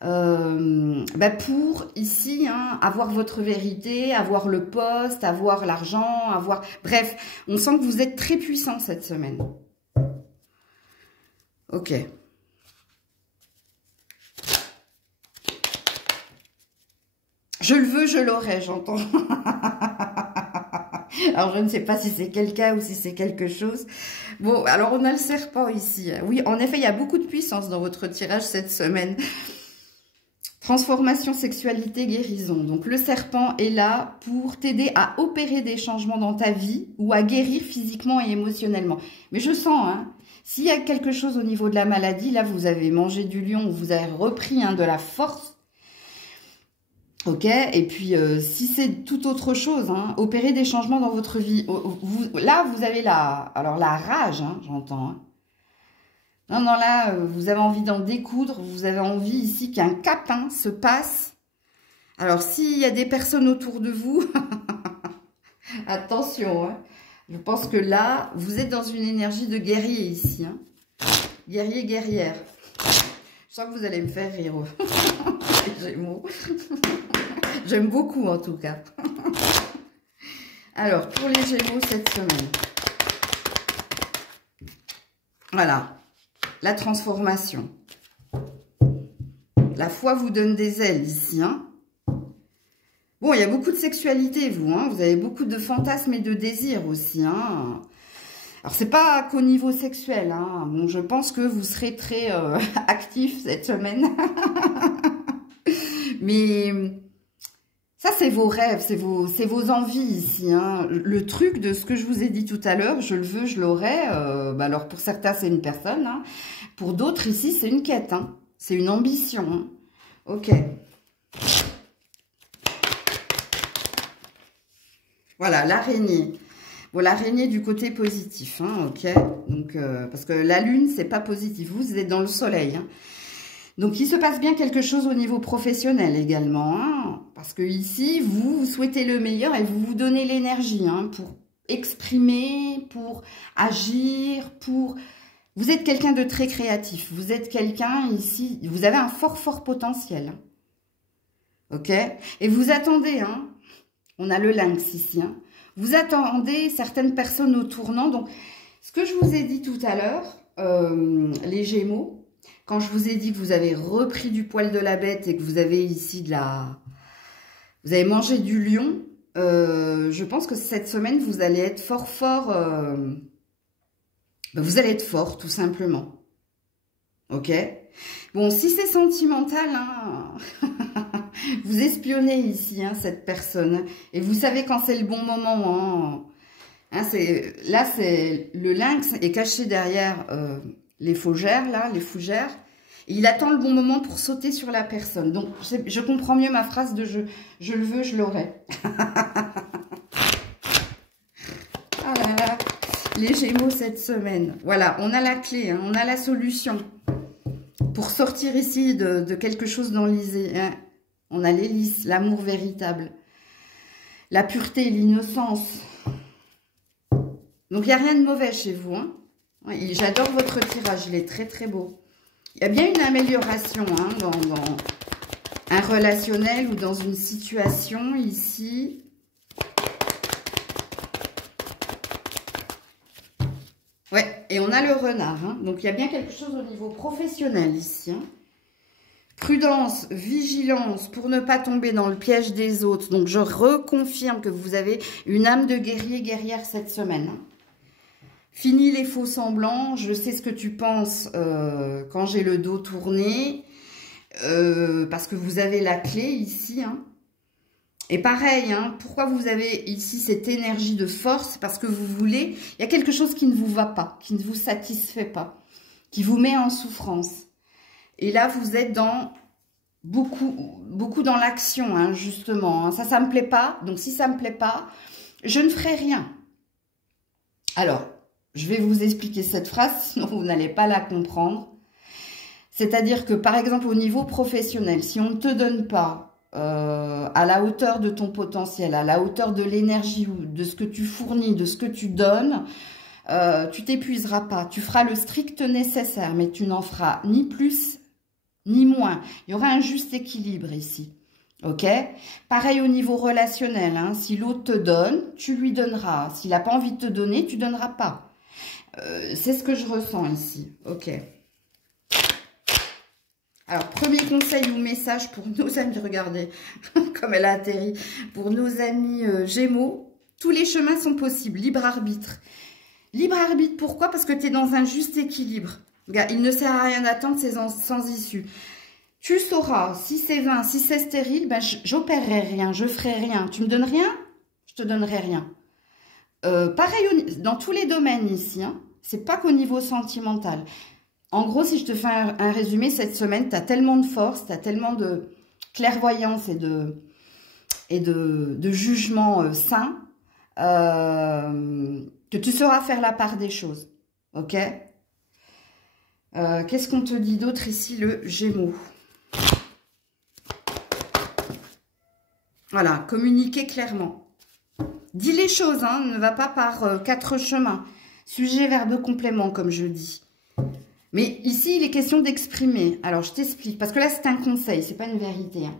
pour, ici, hein, avoir votre vérité, avoir le poste, avoir l'argent, avoir... Bref, on sent que vous êtes très puissant cette semaine. Ok. Je le veux, je l'aurai, j'entends. Alors, je ne sais pas si c'est quelqu'un ou si c'est quelque chose. Bon, alors on a le serpent ici. Oui, en effet, il y a beaucoup de puissance dans votre tirage cette semaine. Transformation, sexualité, guérison. Donc, le serpent est là pour t'aider à opérer des changements dans ta vie ou à guérir physiquement et émotionnellement. Mais je sens, hein, s'il y a quelque chose au niveau de la maladie, là, vous avez mangé du lion, vous avez repris hein, de la force. Ok, et puis si c'est tout autre chose, hein, opérer des changements dans votre vie. Là, vous avez la rage, hein, j'entends. Hein. Non, là, vous avez envie d'en découdre, vous avez envie ici qu'un cap hein, se passe. Alors, s'il y a des personnes autour de vous, attention, hein, je pense que là, vous êtes dans une énergie de guerrier ici. Hein. Guerrier, guerrière. Je sens que vous allez me faire rire, les Gémeaux. J'aime beaucoup, en tout cas. Alors, pour les Gémeaux, cette semaine. Voilà. La transformation. La foi vous donne des ailes, ici. Hein. Bon, il y a beaucoup de sexualité, vous. Hein. Vous avez beaucoup de fantasmes et de désirs aussi. Hein. Alors, c'est pas qu'au niveau sexuel. Hein. Bon, je pense que vous serez très actif cette semaine. Mais... ça, c'est vos rêves, c'est vos envies ici. Hein. Le truc de ce que je vous ai dit tout à l'heure, je le veux, je l'aurai. Alors, pour certains, c'est une personne. Hein. Pour d'autres, ici, c'est une quête. Hein. C'est une ambition. Hein. Ok. Voilà, l'araignée. Bon, l'araignée du côté positif. Hein, ok. Donc, parce que la lune, c'est pas positif. Vous êtes dans le soleil. Hein. Donc, il se passe bien quelque chose au niveau professionnel également. Hein, parce que ici, vous souhaitez le meilleur et vous vous donnez l'énergie hein, pour exprimer, pour agir, pour... Vous êtes quelqu'un de très créatif. Vous êtes quelqu'un ici... Vous avez un fort potentiel. Ok. Et vous attendez... Hein, on a le lynx ici. Hein, vous attendez certaines personnes au tournant. Donc, ce que je vous ai dit tout à l'heure, les Gémeaux... Quand je vous ai dit que vous avez repris du poil de la bête et que vous avez ici de la... Vous avez mangé du lion, je pense que cette semaine, vous allez être fort... vous allez être fort, tout simplement. Ok? Bon, si c'est sentimental, hein, vous espionnez ici, hein, cette personne. Et vous savez quand c'est le bon moment, hein. Hein, là, le lynx est caché derrière les fougères, là, les fougères. Et il attend le bon moment pour sauter sur la personne. Donc, je comprends mieux ma phrase de je le veux, je l'aurai. Ah là là, les Gémeaux cette semaine. Voilà, on a la clé, hein, on a la solution. Pour sortir ici de quelque chose d'enlisé. Hein. On a l'hélice, l'amour véritable. La pureté, l'innocence. Donc, il n'y a rien de mauvais chez vous. Hein. Ouais, j'adore votre tirage, il est très très beau. Il y a bien une amélioration hein, dans un relationnel ou dans une situation ici. Ouais, et on a le renard. Hein. Donc, il y a bien quelque chose au niveau professionnel ici. Hein. Prudence, vigilance pour ne pas tomber dans le piège des autres. Donc, je reconfirme que vous avez une âme de guerrier, guerrière cette semaine. Hein. Fini les faux semblants, je sais ce que tu penses quand j'ai le dos tourné, parce que vous avez la clé ici. Hein. Et pareil, hein, pourquoi vous avez ici cette énergie de force? Parce que vous voulez, il y a quelque chose qui ne vous va pas, qui ne vous satisfait pas, qui vous met en souffrance. Et là, vous êtes dans beaucoup dans l'action, hein, justement. Hein. Ça me plaît pas, donc si ça me plaît pas, je ne ferai rien. Alors, je vais vous expliquer cette phrase, sinon vous n'allez pas la comprendre. C'est-à-dire que, par exemple, au niveau professionnel, si on ne te donne pas à la hauteur de ton potentiel, à la hauteur de l'énergie, de ce que tu fournis, de ce que tu donnes, tu t'épuiseras pas. Tu feras le strict nécessaire, mais tu n'en feras ni plus ni moins. Il y aura un juste équilibre ici. Ok? Pareil au niveau relationnel. Hein, si l'autre te donne, tu lui donneras. S'il n'a pas envie de te donner, tu ne donneras pas. C'est ce que je ressens ici. Ok. Alors, premier conseil ou message pour nos amis, regardez comme elle a atterri, pour nos amis Gémeaux, tous les chemins sont possibles, libre arbitre. Libre arbitre, pourquoi? Parce que tu es dans un juste équilibre. Regarde, il ne sert à rien d'attendre, c'est sans issue. Tu sauras, si c'est vain, si c'est stérile, ben j'opérerai rien, je ferai rien. Tu me donnes rien, je te donnerai rien. Pareil dans tous les domaines ici, hein, c'est pas qu'au niveau sentimental. En gros, si je te fais un résumé, cette semaine, tu as tellement de force, tu as tellement de clairvoyance et de jugement sain que tu sauras faire la part des choses. Ok? Qu'est-ce qu'on te dit d'autre ici, le Gémeaux? Voilà, communiquer clairement. Dis les choses, hein, ne va pas par quatre chemins. Sujet, verbe, complément, comme je dis. Mais ici, il est question d'exprimer. Alors, je t'explique. Parce que là, c'est un conseil, c'est pas une vérité. Hein.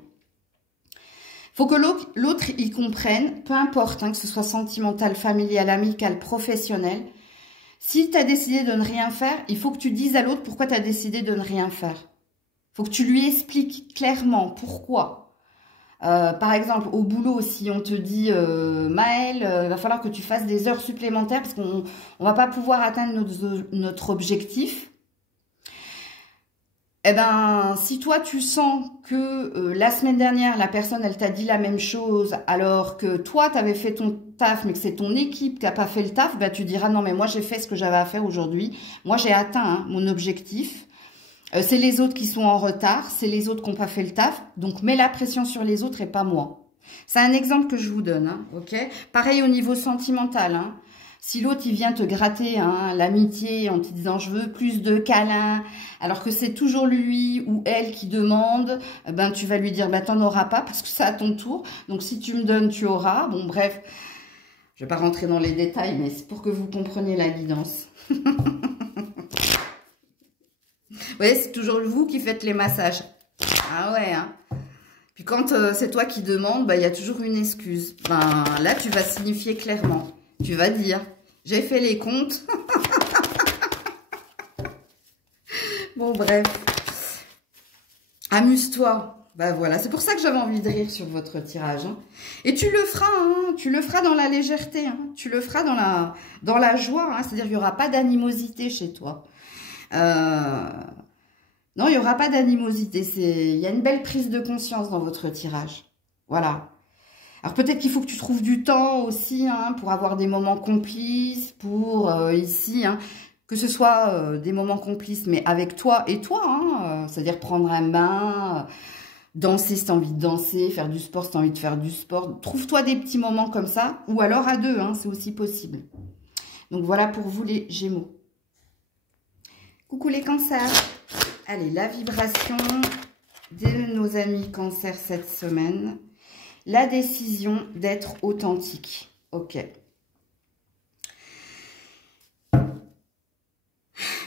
Faut que l'autre, il comprenne, peu importe, hein, que ce soit sentimental, familial, amical, professionnel. Si tu as décidé de ne rien faire, il faut que tu dises à l'autre pourquoi tu as décidé de ne rien faire. Il faut que tu lui expliques clairement pourquoi. Par exemple, au boulot, si on te dit Maëlle, il va falloir que tu fasses des heures supplémentaires parce qu'on ne va pas pouvoir atteindre notre objectif. Eh ben, si toi, tu sens que la semaine dernière, la personne, elle t'a dit la même chose, alors que toi, tu avais fait ton taf, mais que c'est ton équipe qui n'a pas fait le taf, ben, tu diras, non, mais moi, j'ai fait ce que j'avais à faire aujourd'hui. Moi, j'ai atteint hein, mon objectif. C'est les autres qui sont en retard, c'est les autres qui n'ont pas fait le taf. Donc, mets la pression sur les autres et pas moi. C'est un exemple que je vous donne, hein, ok? Pareil au niveau sentimental, hein. Si l'autre, il vient te gratter hein, l'amitié en te disant « je veux plus de câlins », alors que c'est toujours lui ou elle qui demande, ben tu vas lui dire « t'en auras pas parce que c'est à ton tour. Donc, si tu me donnes, tu auras. » Bon, bref, je ne vais pas rentrer dans les détails, mais c'est pour que vous compreniez la guidance. Vous voyez, c'est toujours vous qui faites les massages. Ah ouais, hein. Puis quand c'est toi qui demandes, il y a toujours une excuse. Ben là, tu vas signifier clairement. Tu vas dire, j'ai fait les comptes. Bon, bref. Amuse-toi. Ben voilà, c'est pour ça que j'avais envie de rire sur votre tirage. Hein. Et tu le feras, hein. Tu le feras dans la légèreté. Hein. Tu le feras dans la joie. Hein. C'est-à-dire qu'il n'y aura pas d'animosité chez toi. Non, il n'y aura pas d'animosité. Il y a une belle prise de conscience dans votre tirage. Voilà. Alors peut-être qu'il faut que tu trouves du temps aussi hein, pour avoir des moments complices, pour ici, hein, que ce soit des moments complices, mais avec toi et toi, hein, c'est-à-dire prendre un bain, danser si tu as envie de danser, faire du sport si tu as envie de faire du sport. Trouve-toi des petits moments comme ça, ou alors à deux, hein, c'est aussi possible. Donc voilà pour vous les Gémeaux. Coucou les cancers. Allez, la vibration de nos amis cancers cette semaine. La décision d'être authentique. Ok.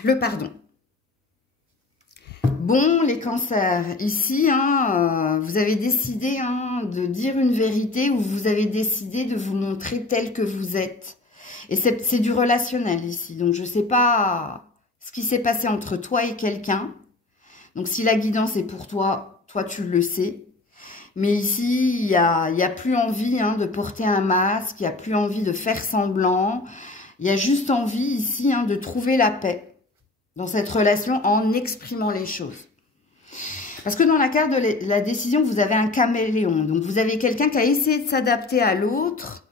Le pardon. Bon, les cancers, ici, hein, vous avez décidé hein, de dire une vérité ou vous avez décidé de vous montrer tel que vous êtes. Et c'est du relationnel ici. Donc, je ne sais pas ce qui s'est passé entre toi et quelqu'un. Donc, si la guidance est pour toi, toi, tu le sais. Mais ici, il y a plus envie hein, de porter un masque, il n'y a plus envie de faire semblant. Il y a juste envie ici hein, de trouver la paix dans cette relation en exprimant les choses. Parce que dans la carte de la décision, vous avez un caméléon. Donc, vous avez quelqu'un qui a essayé de s'adapter à l'autre,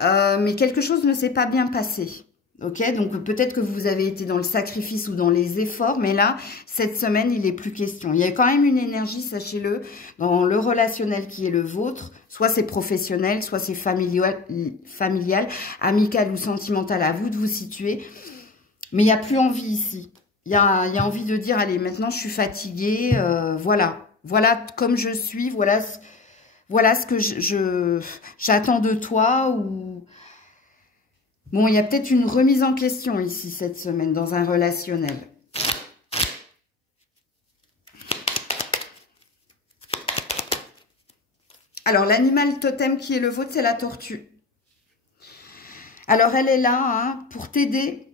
mais quelque chose ne s'est pas bien passé. Ok, donc peut-être que vous avez été dans le sacrifice ou dans les efforts, mais là, cette semaine, il n'est plus question. Il y a quand même une énergie, sachez-le, dans le relationnel qui est le vôtre. Soit c'est professionnel, soit c'est familial, amical ou sentimental, à vous de vous situer. Mais il n'y a plus envie ici. Il y a envie de dire, allez, maintenant je suis fatiguée, voilà. Voilà comme je suis, voilà ce que j'attends de toi ou... Bon, il y a peut-être une remise en question ici, cette semaine, dans un relationnel. Alors, l'animal totem qui est le vôtre, c'est la tortue. Alors, elle est là hein, pour t'aider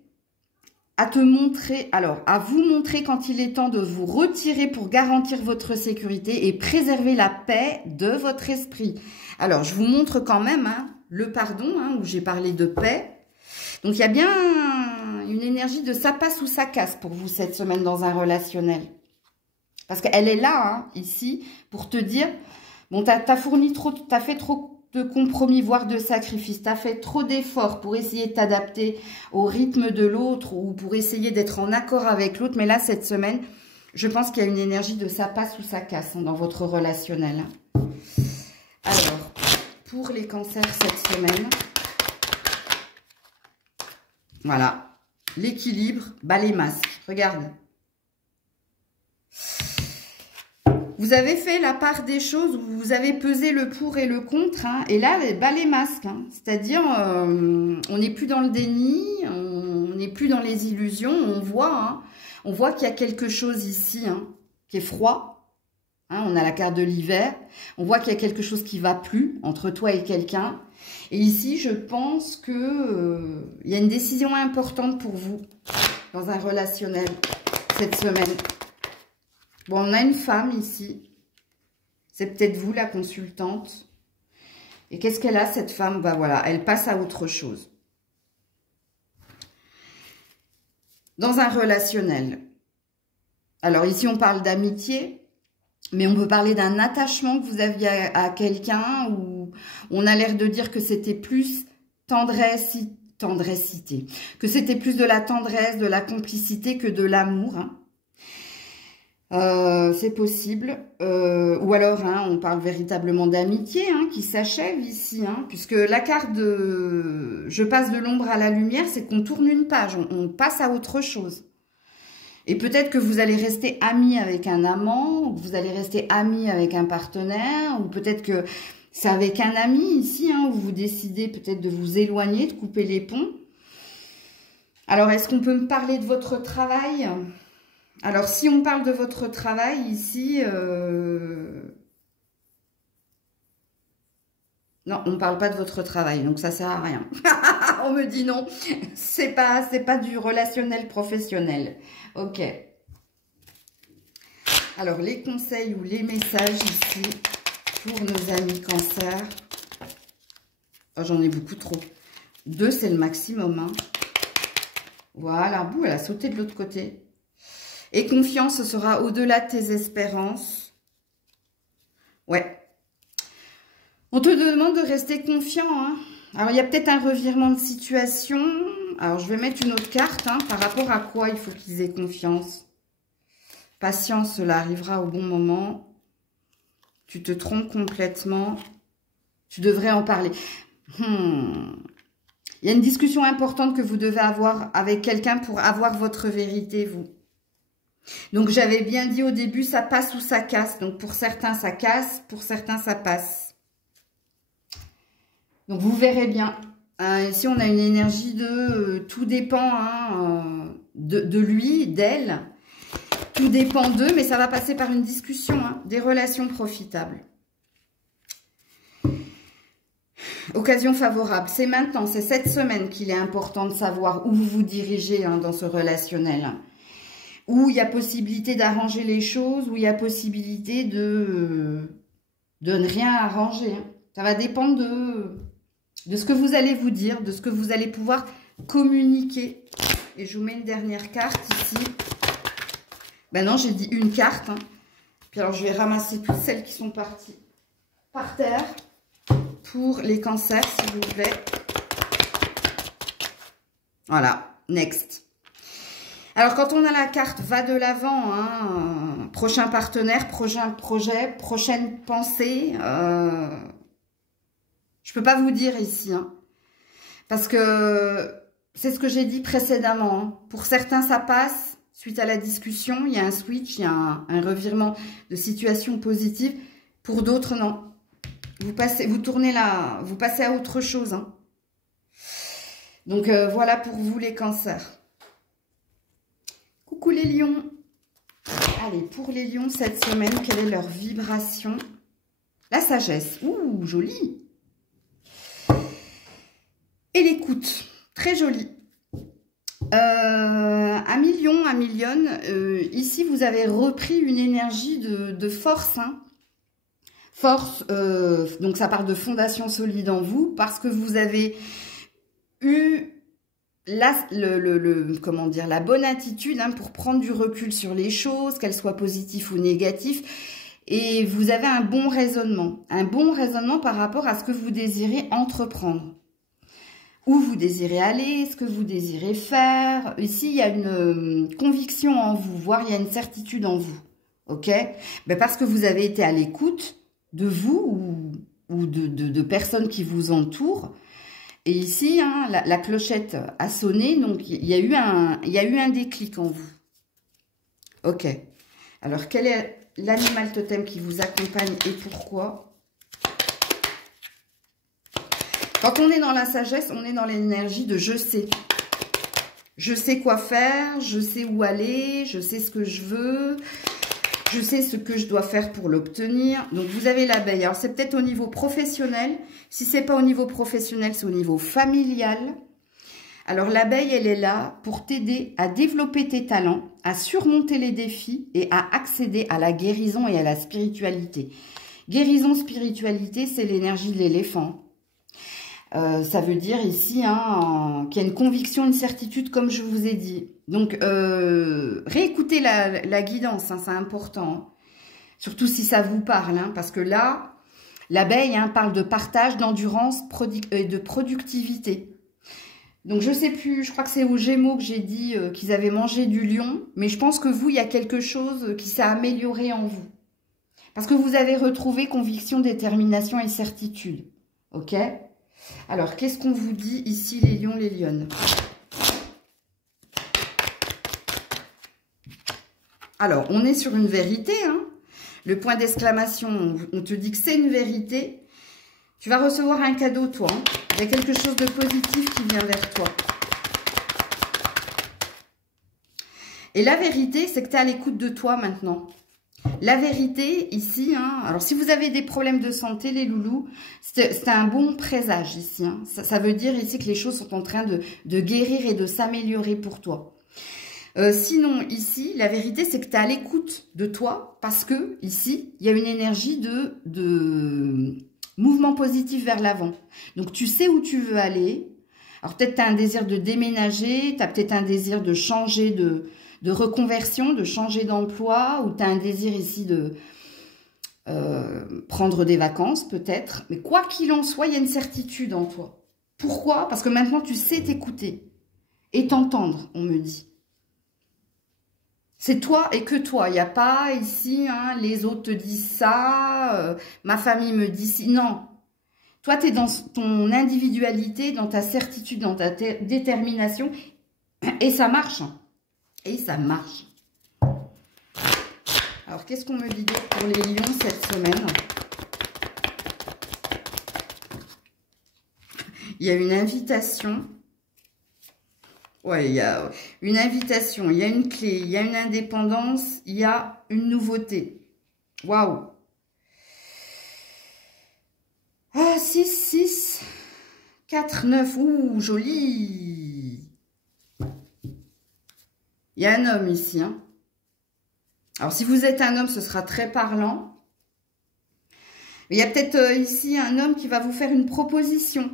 à te montrer, alors, à vous montrer quand il est temps de vous retirer pour garantir votre sécurité et préserver la paix de votre esprit. Alors, je vous montre quand même hein, le pardon, hein, où j'ai parlé de paix. Donc, il y a bien une énergie de ça passe ou ça casse pour vous cette semaine dans un relationnel. Parce qu'elle est là, hein, ici, pour te dire, bon, t'as fait trop de compromis, voire de sacrifices. T'as fait trop d'efforts pour essayer de t'adapter au rythme de l'autre ou pour essayer d'être en accord avec l'autre. Mais là, cette semaine, je pense qu'il y a une énergie de ça passe ou ça casse hein, dans votre relationnel. Alors, pour les cancers cette semaine... Voilà, l'équilibre, bas les masques. Regarde. Vous avez fait la part des choses, vous avez pesé le pour et le contre. Hein, et là, bas les masques. Hein, c'est-à-dire, on n'est plus dans le déni, on n'est plus dans les illusions. On voit qu'il y a quelque chose ici hein, qui est froid. Hein, on a la carte de l'hiver. On voit qu'il y a quelque chose qui ne va plus entre toi et quelqu'un. Et ici, je pense que il y a une décision importante pour vous dans un relationnel cette semaine. Bon, on a une femme ici. C'est peut-être vous, la consultante. Et qu'est-ce qu'elle a, cette femme? Ben voilà, elle passe à autre chose. Dans un relationnel. Alors ici, on parle d'amitié. Mais on peut parler d'un attachement que vous aviez à quelqu'un où on a l'air de dire que c'était plus tendressité, que c'était plus de la tendresse, de la complicité que de l'amour. Hein. C'est possible. Ou alors, hein, on parle véritablement d'amitié hein, qui s'achève ici. Hein, puisque la carte de « je passe de l'ombre à la lumière », c'est qu'on tourne une page, on passe à autre chose. Et peut-être que vous allez rester amis avec un amant, ou que vous allez rester amis avec un partenaire, ou peut-être que c'est avec un ami ici, hein, où vous décidez peut-être de vous éloigner, de couper les ponts. Alors, est-ce qu'on peut me parler de votre travail? Alors, si on parle de votre travail ici, non, on ne parle pas de votre travail, donc ça sert à rien. On me dit non, c'est pas du relationnel professionnel. Ok. Alors, les conseils ou les messages ici pour nos amis cancer. Oh, j'en ai beaucoup trop. 2, c'est le maximum. Hein. Voilà, bouh, elle a sauté de l'autre côté. Et confiance sera au-delà de tes espérances. Ouais. On te demande de rester confiant, hein. Alors, il y a peut-être un revirement de situation. Alors, je vais mettre une autre carte, hein, par rapport à quoi il faut qu'ils aient confiance. Patience, cela arrivera au bon moment. Tu te trompes complètement. Tu devrais en parler. Il y a une discussion importante que vous devez avoir avec quelqu'un pour avoir votre vérité, vous. Donc, j'avais bien dit au début, ça passe ou ça casse. Donc, pour certains, ça casse. Pour certains, ça passe. Donc, vous verrez bien. Ici, on a une énergie de... tout dépend hein, de lui, d'elle. Tout dépend d'eux, mais ça va passer par une discussion. Hein, des relations profitables. Occasion favorable. C'est maintenant, c'est cette semaine qu'il est important de savoir où vous vous dirigez hein, dans ce relationnel. Où il y a possibilité d'arranger les choses, où il y a possibilité de ne rien arranger. Hein. Ça va dépendre de ce que vous allez vous dire, de ce que vous allez pouvoir communiquer. Et je vous mets une dernière carte ici. Ben non, j'ai dit une carte. Hein. Puis alors, je vais ramasser toutes celles qui sont parties par terre pour les cancers, s'il vous plaît. Voilà, next. Alors, quand on a la carte va de l'avant, hein, prochain partenaire, prochain projet, prochaine pensée, je peux pas vous dire ici, hein, parce que c'est ce que j'ai dit précédemment. Hein. Pour certains, ça passe. Suite à la discussion, il y a un switch, il y a un revirement de situation positive. Pour d'autres, non. Vous tournez là, vous passez à autre chose. Hein. Donc, voilà pour vous les cancers. Coucou les lions. Allez, pour les lions, cette semaine, quelle est leur vibration? La sagesse. Ouh, jolie. Et l'écoute. Très jolie. 1 million, 1 million. Ici, vous avez repris une énergie de force. Hein. Force, donc ça parle de fondation solide en vous, parce que vous avez eu comment dire, la bonne attitude hein, pour prendre du recul sur les choses, qu'elles soient positives ou négatives, et vous avez un bon raisonnement par rapport à ce que vous désirez entreprendre, où vous désirez aller, ce que vous désirez faire. Ici, il y a une conviction en vous, voire il y a une certitude en vous, ok? Ben parce que vous avez été à l'écoute de vous ou de personnes qui vous entourent. Et ici, hein, la clochette a sonné, donc il y a eu un déclic en vous. Ok. Alors, quel est l'animal totem qui vous accompagne et pourquoi? Quand on est dans la sagesse, on est dans l'énergie de je sais. Je sais quoi faire, je sais où aller, je sais ce que je veux, je sais ce que je dois faire pour l'obtenir. Donc, vous avez l'abeille. Alors, c'est peut-être au niveau professionnel. Si ce n'est pas au niveau professionnel, c'est au niveau familial. Alors, l'abeille, elle est là pour t'aider à développer tes talents, à surmonter les défis et à accéder à la guérison et à la spiritualité. Guérison, spiritualité, c'est l'énergie de l'éléphant. Ça veut dire ici hein, qu'il y a une conviction, une certitude, comme je vous ai dit. Donc, réécoutez la guidance, hein, c'est important. Surtout si ça vous parle, hein, parce que là, l'abeille hein, parle de partage, d'endurance et de productivité. Donc, je sais plus, je crois que c'est aux Gémeaux que j'ai dit qu'ils avaient mangé du lion. Mais je pense que vous, il y a quelque chose qui s'est amélioré en vous. Parce que vous avez retrouvé conviction, détermination et certitude. Ok ? Alors, qu'est-ce qu'on vous dit ici, les lions, les lionnes? Alors, on est sur une vérité. Hein. Le point d'exclamation, on te dit que c'est une vérité. Tu vas recevoir un cadeau, toi. Hein. Il y a quelque chose de positif qui vient vers toi. Et la vérité, c'est que tu es à l'écoute de toi maintenant. La vérité, ici, hein, alors si vous avez des problèmes de santé, les loulous, c'est un bon présage ici. Hein. Ça veut dire ici que les choses sont en train de guérir et de s'améliorer pour toi. Sinon, ici, la vérité, c'est que tu es à l'écoute de toi parce que, ici, il y a une énergie de mouvement positif vers l'avant. Donc, tu sais où tu veux aller. Alors, peut-être tu as un désir de déménager, tu as peut-être un désir de changer de reconversion, de changer d'emploi, ou tu as un désir ici prendre des vacances peut-être. Mais quoi qu'il en soit, il y a une certitude en toi. Pourquoi? Parce que maintenant, tu sais t'écouter et t'entendre, on me dit. C'est toi et que toi. Il n'y a pas ici, hein, les autres te disent ça, ma famille me dit si. Non. Toi, tu es dans ton individualité, dans ta certitude, dans ta détermination. Et ça marche. Et ça marche. Alors, qu'est-ce qu'on me dit pour les lions cette semaine? Il y a une invitation. Ouais, il y a une invitation, il y a une clé, il y a une indépendance, il y a une nouveauté. Waouh! Ah, 6, 6, 4, 9. Ouh, joli! Il y a un homme ici, hein. Alors, si vous êtes un homme, ce sera très parlant. Mais il y a peut-être ici un homme qui va vous faire une proposition.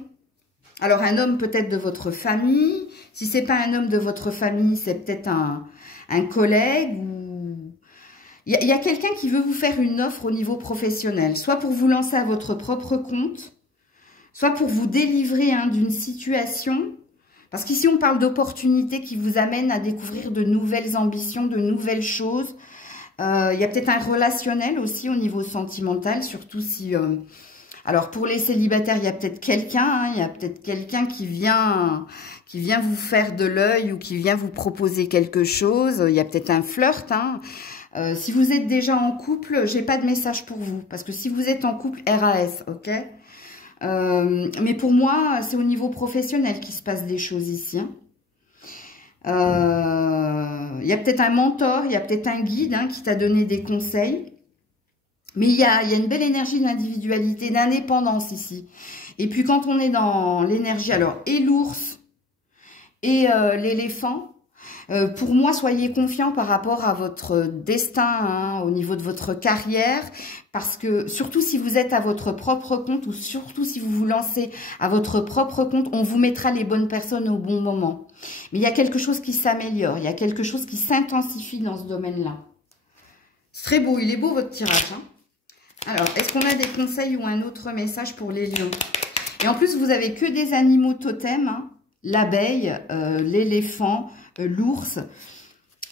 Alors, un homme peut-être de votre famille. Si ce n'est pas un homme de votre famille, c'est peut-être un collègue. Ou... Il y a quelqu'un qui veut vous faire une offre au niveau professionnel. Soit pour vous lancer à votre propre compte, soit pour vous délivrer d'une situation. Parce qu'ici, on parle d'opportunités qui vous amènent à découvrir de nouvelles ambitions, de nouvelles choses. Il y a peut-être un relationnel aussi au niveau sentimental, surtout si... Alors, pour les célibataires, il y a peut-être quelqu'un, hein, il y a peut-être quelqu'un qui vient vous faire de l'œil ou qui vient vous proposer quelque chose. Il y a peut-être un flirt. Hein. Si vous êtes déjà en couple, j'ai pas de message pour vous. Parce que si vous êtes en couple, RAS, ok. Mais pour moi, c'est au niveau professionnel qu'il se passe des choses ici. Hein. Il y a peut-être un mentor, il y a peut-être un guide qui t'a donné des conseils. Mais il y a une belle énergie d'individualité, d'indépendance ici. Et puis quand on est dans l'énergie, alors et l'ours et l'éléphant, pour moi, soyez confiants par rapport à votre destin, au niveau de votre carrière. Parce que surtout si vous êtes à votre propre compte ou surtout si vous vous lancez à votre propre compte, on vous mettra les bonnes personnes au bon moment. Mais il y a quelque chose qui s'améliore, il y a quelque chose qui s'intensifie dans ce domaine-là. C'est très beau, il est beau votre tirage, hein. Alors, est-ce qu'on a des conseils ou un autre message pour les lions? Et en plus, vous avez que des animaux totems, hein. L'abeille, l'éléphant, l'ours.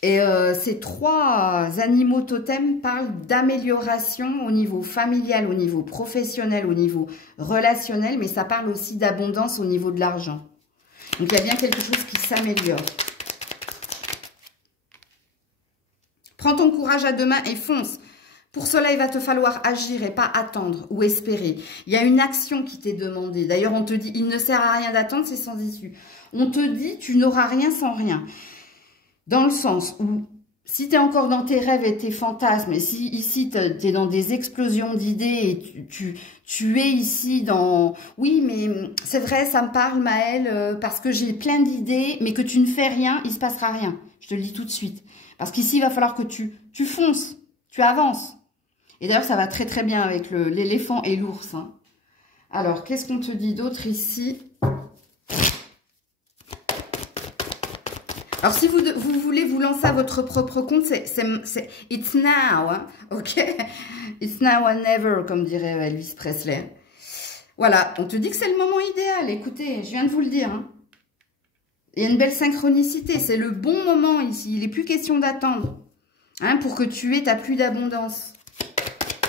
Et ces trois animaux totems parlent d'amélioration au niveau familial, au niveau professionnel, au niveau relationnel, mais ça parle aussi d'abondance au niveau de l'argent. Donc, il y a bien quelque chose qui s'améliore. Prends ton courage à deux mains et fonce. Pour cela, il va te falloir agir et pas attendre ou espérer. Il y a une action qui t'est demandée. D'ailleurs, on te dit, il ne sert à rien d'attendre, c'est sans issue. On te dit, tu n'auras rien sans rien. Dans le sens où, si tu es encore dans tes rêves et tes fantasmes, et si ici, tu es dans des explosions d'idées et tu es ici dans... Oui, mais c'est vrai, ça me parle, Maëlle, parce que j'ai plein d'idées, mais que tu ne fais rien, il ne se passera rien. Je te le dis tout de suite. Parce qu'ici, il va falloir que tu fonces, tu avances. Et d'ailleurs, ça va très très bien avec l'éléphant et l'ours. Hein. Alors, qu'est-ce qu'on te dit d'autre ici? Alors, si vous voulez vous lancer à votre propre compte, c'est it's now, hein, ok? It's now or never, comme dirait Elvis Presley. Voilà, on te dit que c'est le moment idéal. Écoutez, je viens de vous le dire. Hein. Il y a une belle synchronicité. C'est le bon moment ici. Il n'est plus question d'attendre hein, pour que tu aies ta pluie d'abondance.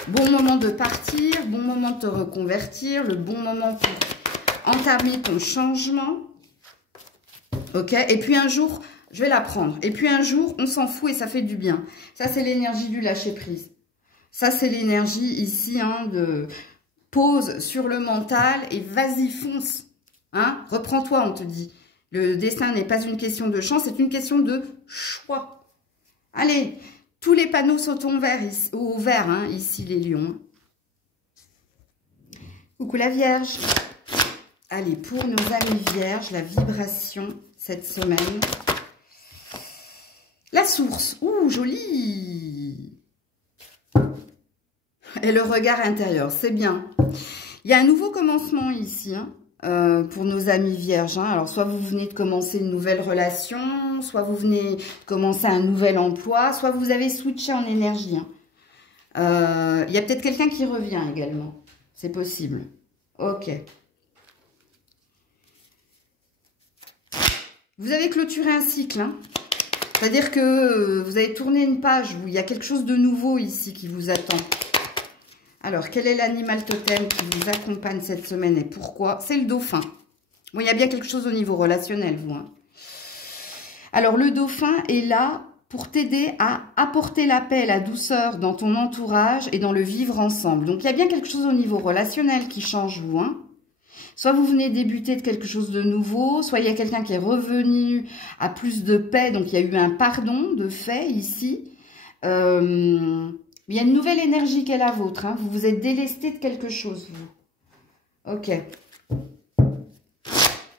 Bon moment de partir, bon moment de te reconvertir, le bon moment pour entamer ton changement. Ok? Et puis un jour, je vais la prendre. Et puis un jour, on s'en fout et ça fait du bien. Ça, c'est l'énergie du lâcher-prise. Ça, c'est l'énergie ici hein, de pause sur le mental et vas-y, fonce. Hein? Reprends-toi, on te dit. Le destin n'est pas une question de chance, c'est une question de choix. Allez, tous les panneaux sautent au vert, hein, ici les lions. Coucou la Vierge. Allez, pour nos amis Vierges, la vibration cette semaine. La source. Ouh, jolie. Et le regard intérieur, c'est bien. Il y a un nouveau commencement ici, hein. Pour nos amis vierges. Hein. Alors, soit vous venez de commencer une nouvelle relation, soit vous venez de commencer un nouvel emploi, soit vous avez switché en énergie. Hein. Il y a peut-être quelqu'un qui revient également. C'est possible. Ok. Vous avez clôturé un cycle, hein. C'est-à-dire que vous avez tourné une page où il y a quelque chose de nouveau ici qui vous attend. Alors, quel est l'animal totem qui vous accompagne cette semaine et pourquoi? C'est le dauphin. Bon, il y a bien quelque chose au niveau relationnel, vous, hein. Alors, le dauphin est là pour t'aider à apporter la paix et la douceur dans ton entourage et dans le vivre ensemble. Donc, il y a bien quelque chose au niveau relationnel qui change, vous, hein. Soit vous venez débuter de quelque chose de nouveau, soit il y a quelqu'un qui est revenu à plus de paix, donc il y a eu un pardon de fait ici. Il y a une nouvelle énergie qui est la vôtre, hein. Vous vous êtes délesté de quelque chose, vous. Ok.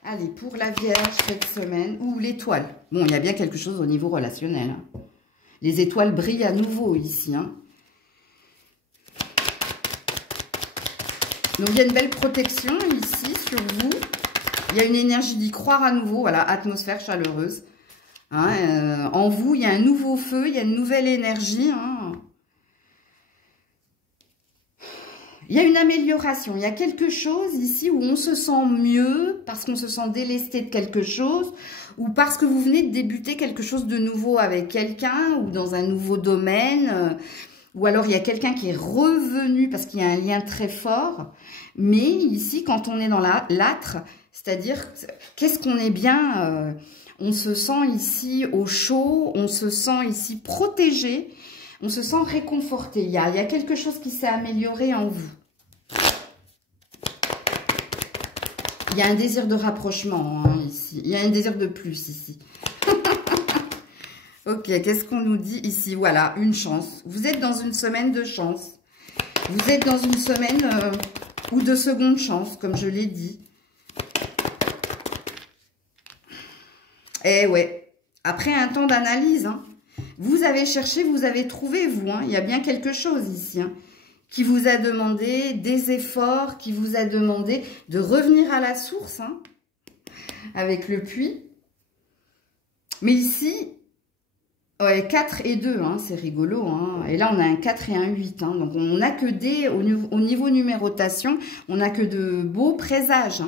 Allez, pour la Vierge cette semaine, ou l'étoile. Bon, il y a bien quelque chose au niveau relationnel, hein. Les étoiles brillent à nouveau ici, hein. Donc, il y a une belle protection ici sur vous. Il y a une énergie d'y croire à nouveau. Voilà, atmosphère chaleureuse. Hein, en vous, il y a un nouveau feu, il y a une nouvelle énergie. Hein. Il y a une amélioration. Il y a quelque chose ici où on se sent mieux parce qu'on se sent délesté de quelque chose ou parce que vous venez de débuter quelque chose de nouveau avec quelqu'un ou dans un nouveau domaine. Ou alors, il y a quelqu'un qui est revenu parce qu'il y a un lien très fort. Mais ici, quand on est dans l'âtre, c'est-à-dire, qu'est-ce qu'on est bien, on se sent ici au chaud, on se sent ici protégé, on se sent réconforté. Il y a quelque chose qui s'est amélioré en vous. Il y a un désir de rapprochement, hein, ici. Il y a un désir de plus ici. Ok, qu'est-ce qu'on nous dit ici? Voilà, une chance. Vous êtes dans une semaine de chance. Vous êtes dans une semaine ou de seconde chance, comme je l'ai dit. Eh ouais, après un temps d'analyse, hein, vous avez cherché, vous avez trouvé, vous. Hein, il y a bien quelque chose ici, hein, qui vous a demandé des efforts, qui vous a demandé de revenir à la source, hein, avec le puits. Mais ici... Ouais, 4 et 2, hein, c'est rigolo. Hein. Et là, on a un 4 et un 8. Hein. Donc, on n'a que des... Au niveau numérotation, on n'a que de beaux présages.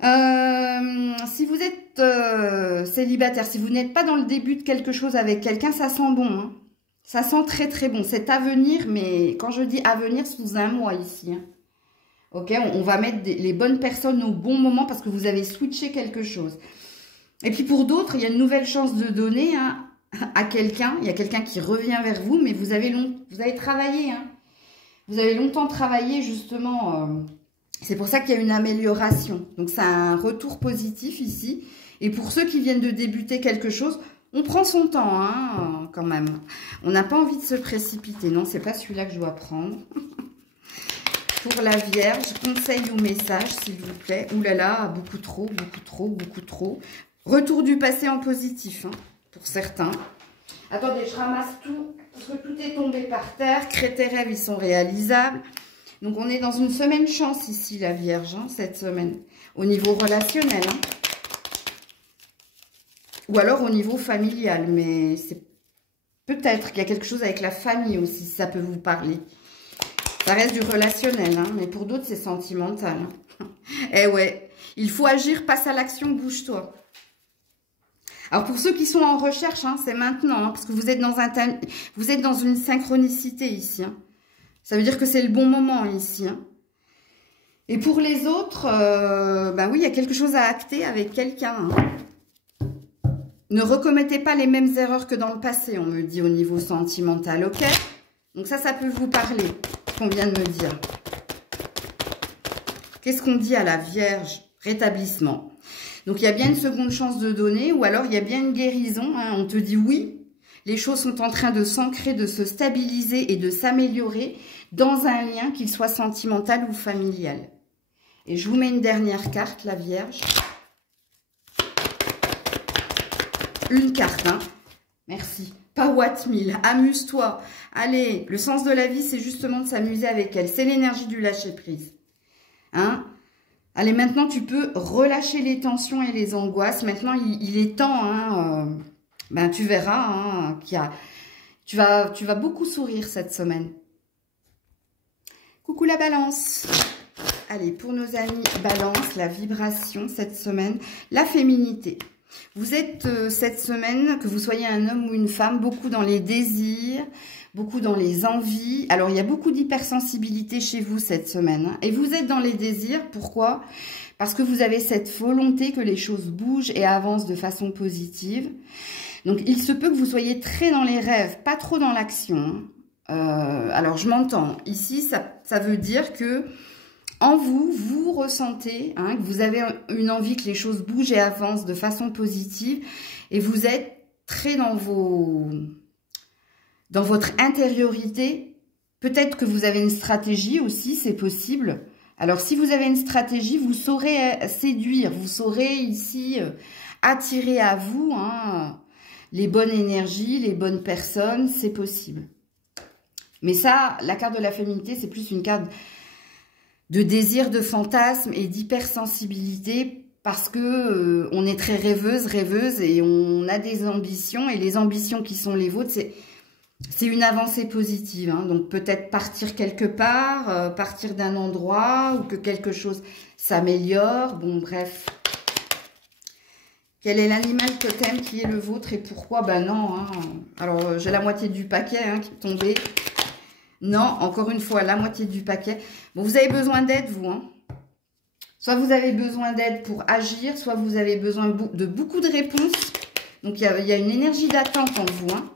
Hein. Si vous êtes célibataire, si vous n'êtes pas dans le début de quelque chose avec quelqu'un, ça sent bon. Hein. Ça sent très, très bon. C'est à venir, mais quand je dis à venir, sous un mois ici. Hein. Ok, on va mettre les bonnes personnes au bon moment parce que vous avez switché quelque chose. Et puis pour d'autres, il y a une nouvelle chance de donner, hein, à quelqu'un. Il y a quelqu'un qui revient vers vous, mais vous avez travaillé. Hein. Vous avez longtemps travaillé justement. C'est pour ça qu'il y a une amélioration. Donc c'est un retour positif ici. Et pour ceux qui viennent de débuter quelque chose, on prend son temps, hein, quand même. On n'a pas envie de se précipiter. Non, c'est pas celui-là que je dois prendre. Pour la Vierge, conseil ou message, s'il vous plaît. Ouh là là, beaucoup trop, beaucoup trop, beaucoup trop. Retour du passé en positif, hein, pour certains. Attendez, je ramasse tout, parce que tout est tombé par terre. Crée tes rêves, ils sont réalisables. Donc, on est dans une semaine chance ici, la Vierge, hein, cette semaine. Au niveau relationnel. Hein. Ou alors au niveau familial. Mais c'est peut-être qu'il y a quelque chose avec la famille aussi, si ça peut vous parler. Ça reste du relationnel, hein, mais pour d'autres, c'est sentimental. Hein. Eh ouais, il faut agir, passe à l'action, bouge-toi. Alors, pour ceux qui sont en recherche, hein, c'est maintenant, hein, parce que vous êtes dans une synchronicité ici. Hein. Ça veut dire que c'est le bon moment ici. Hein. Et pour les autres, ben oui, il y a quelque chose à acter avec quelqu'un. Hein. Ne recommettez pas les mêmes erreurs que dans le passé, on me dit au niveau sentimental, ok? Donc ça peut vous parler, ce qu'on vient de me dire. Qu'est-ce qu'on dit à la Vierge? Rétablissement. Donc, il y a bien une seconde chance de donner ou alors il y a bien une guérison. Hein. On te dit oui, les choses sont en train de s'ancrer, de se stabiliser et de s'améliorer dans un lien, qu'il soit sentimental ou familial. Et je vous mets une dernière carte, la Vierge. Une carte, hein. Merci. Pas Watt 1000. Amuse-toi. Allez, le sens de la vie, c'est justement de s'amuser avec elle. C'est l'énergie du lâcher-prise. Hein? Allez, maintenant, tu peux relâcher les tensions et les angoisses. Maintenant, il est temps, hein, ben, tu verras, hein, Tu vas beaucoup sourire cette semaine. Coucou la balance. Allez, pour nos amis balance, la vibration cette semaine, la féminité. Vous êtes cette semaine, que vous soyez un homme ou une femme, beaucoup dans les désirs, beaucoup dans les envies. Alors, il y a beaucoup d'hypersensibilité chez vous cette semaine. Hein. Et vous êtes dans les désirs, pourquoi? Parce que vous avez cette volonté que les choses bougent et avancent de façon positive. Donc, il se peut que vous soyez très dans les rêves, pas trop dans l'action. Alors, je m'entends. Ici, ça veut dire que en vous, vous ressentez hein, que vous avez une envie que les choses bougent et avancent de façon positive. Et vous êtes très dans votre intériorité. Peut-être que vous avez une stratégie aussi, c'est possible. Alors, si vous avez une stratégie, vous saurez séduire. Vous saurez ici attirer à vous hein, les bonnes énergies, les bonnes personnes. C'est possible. Mais ça, la carte de la féminité, c'est plus une carte de désir, de fantasme et d'hypersensibilité parce que on est très rêveuse et on a des ambitions et les ambitions qui sont les vôtres, c'est une avancée positive. Hein. Donc peut-être partir quelque part, partir d'un endroit ou que quelque chose s'améliore. Bon, bref. Quel est l'animal totem qui est le vôtre et pourquoi? Ben non. Hein. Alors j'ai la moitié du paquet hein, qui est tombé. Non, encore une fois, la moitié du paquet. Bon, vous avez besoin d'aide, vous. Hein. Soit vous avez besoin d'aide pour agir, soit vous avez besoin de beaucoup de réponses. Donc, il y a une énergie d'attente en vous. Hein.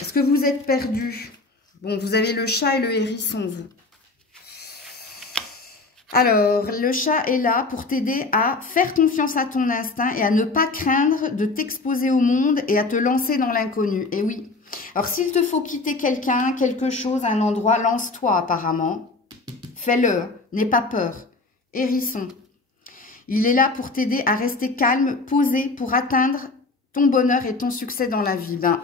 Est-ce que vous êtes perdu? Bon, vous avez le chat et le hérisson, vous. Alors, le chat est là pour t'aider à faire confiance à ton instinct et à ne pas craindre de t'exposer au monde et à te lancer dans l'inconnu. Et oui. Alors, s'il te faut quitter quelqu'un, quelque chose, un endroit, lance-toi apparemment. Fais-le, n'aie pas peur. Hérisson, il est là pour t'aider à rester calme, posé, pour atteindre ton bonheur et ton succès dans la vie. Ben,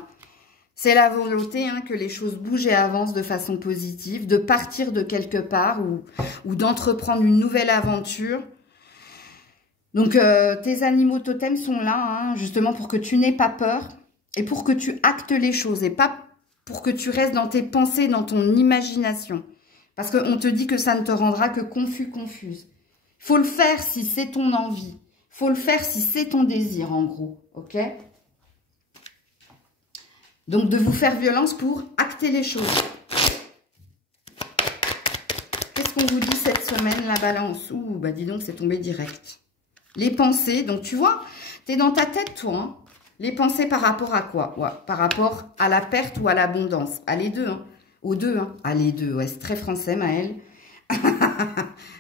c'est la volonté hein, que les choses bougent et avancent de façon positive, de partir de quelque part ou d'entreprendre une nouvelle aventure. Donc, tes animaux totems sont là, hein, justement, pour que tu n'aies pas peur. Et pour que tu actes les choses et pas pour que tu restes dans tes pensées, dans ton imagination. Parce qu'on te dit que ça ne te rendra que confuse. Il faut le faire si c'est ton envie. Il faut le faire si c'est ton désir, en gros. Ok? Donc, de vous faire violence pour acter les choses. Qu'est-ce qu'on vous dit cette semaine, la balance? Ouh, bah dis donc, c'est tombé direct. Les pensées. Donc, tu vois, tu es dans ta tête, toi, hein. Les pensées par rapport à quoi? Ouais, par rapport à la perte ou à l'abondance. À les deux, hein. Aux deux, hein. À les deux, ouais, c'est très français, Maëlle.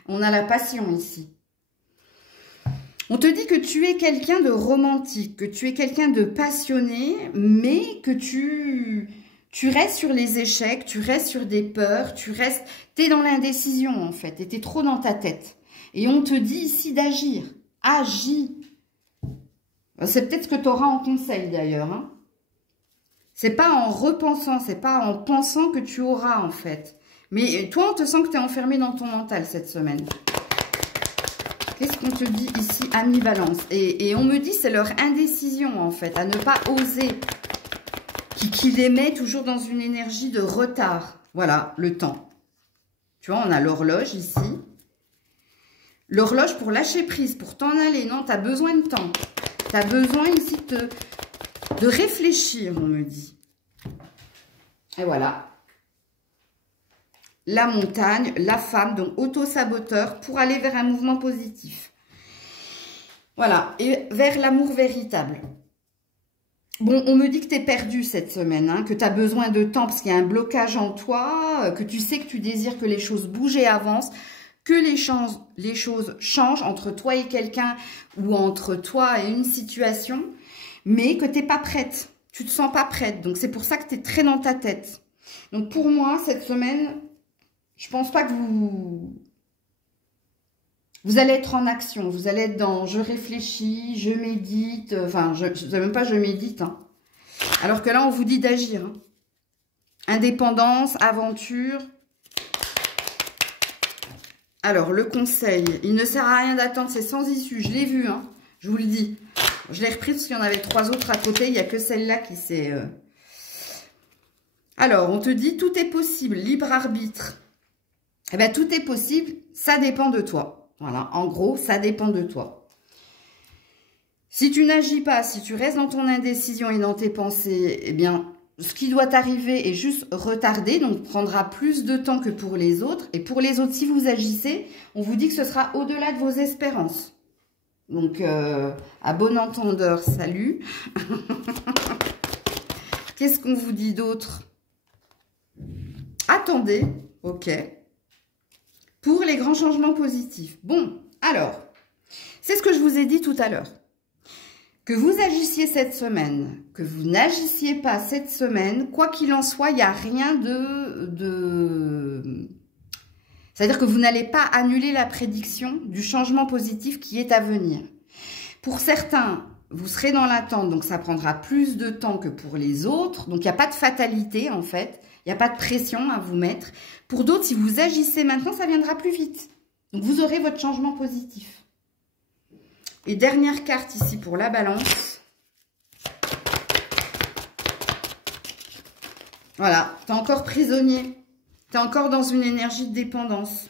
On a la passion ici. On te dit que tu es quelqu'un de romantique, que tu es quelqu'un de passionné, mais que tu restes sur les échecs, tu restes sur des peurs, t'es dans l'indécision en fait, et t'es trop dans ta tête. Et on te dit ici d'agir. Agis. C'est peut-être ce que tu auras en conseil d'ailleurs. Hein. C'est pas en repensant, c'est pas en pensant que tu auras en fait. Mais toi, on te sent que tu es enfermé dans ton mental cette semaine. Qu'est-ce qu'on te dit ici, ami balance? Et on me dit c'est leur indécision en fait, à ne pas oser. Qui les met toujours dans une énergie de retard. Voilà, le temps. Tu vois, on a l'horloge ici. L'horloge pour lâcher prise, pour t'en aller. Non, tu as besoin de temps. Tu as besoin ici de réfléchir, on me dit. Et voilà. La montagne, la femme, donc auto-saboteur, pour aller vers un mouvement positif. Voilà, et vers l'amour véritable. Bon, on me dit que tu es perdu cette semaine, hein, que tu as besoin de temps parce qu'il y a un blocage en toi, que tu sais que tu désires que les choses bougent et avancent, que les choses changent entre toi et quelqu'un ou entre toi et une situation, mais que tu n'es pas prête. Tu ne te sens pas prête. Donc, c'est pour ça que tu es très dans ta tête. Donc, pour moi, cette semaine, je pense pas que vous allez être en action. Vous allez être dans je réfléchis, je médite. Enfin, je ne sais même pas je médite. Hein. Alors que là, on vous dit d'agir. Hein. Indépendance, aventure. Alors, le conseil, il ne sert à rien d'attendre, c'est sans issue, je l'ai vu. Hein. Je vous le dis. Je l'ai reprise parce qu'il y en avait 3 autres à côté. Il n'y a que celle-là qui s'est... Alors, on te dit, tout est possible, libre arbitre. Eh bien, tout est possible, ça dépend de toi. Voilà, en gros, ça dépend de toi. Si tu n'agis pas, si tu restes dans ton indécision et dans tes pensées, eh bien, ce qui doit t'arriver est juste retardé, donc prendra plus de temps que pour les autres. Et pour les autres, si vous agissez, on vous dit que ce sera au-delà de vos espérances. Donc, à bon entendeur, salut. Qu'est-ce qu'on vous dit d'autre? Attendez, ok. Pour les grands changements positifs. Bon, alors, c'est ce que je vous ai dit tout à l'heure. Que vous agissiez cette semaine, que vous n'agissiez pas cette semaine, quoi qu'il en soit, il n'y a rien de... C'est-à-dire que vous n'allez pas annuler la prédiction du changement positif qui est à venir. Pour certains, vous serez dans l'attente, donc ça prendra plus de temps que pour les autres. Donc, il n'y a pas de fatalité, en fait. Il n'y a pas de pression à vous mettre. Pour d'autres, si vous agissez maintenant, ça viendra plus vite. Donc, vous aurez votre changement positif. Et dernière carte ici pour la balance. Voilà, tu es encore prisonnier. Tu es encore dans une énergie de dépendance.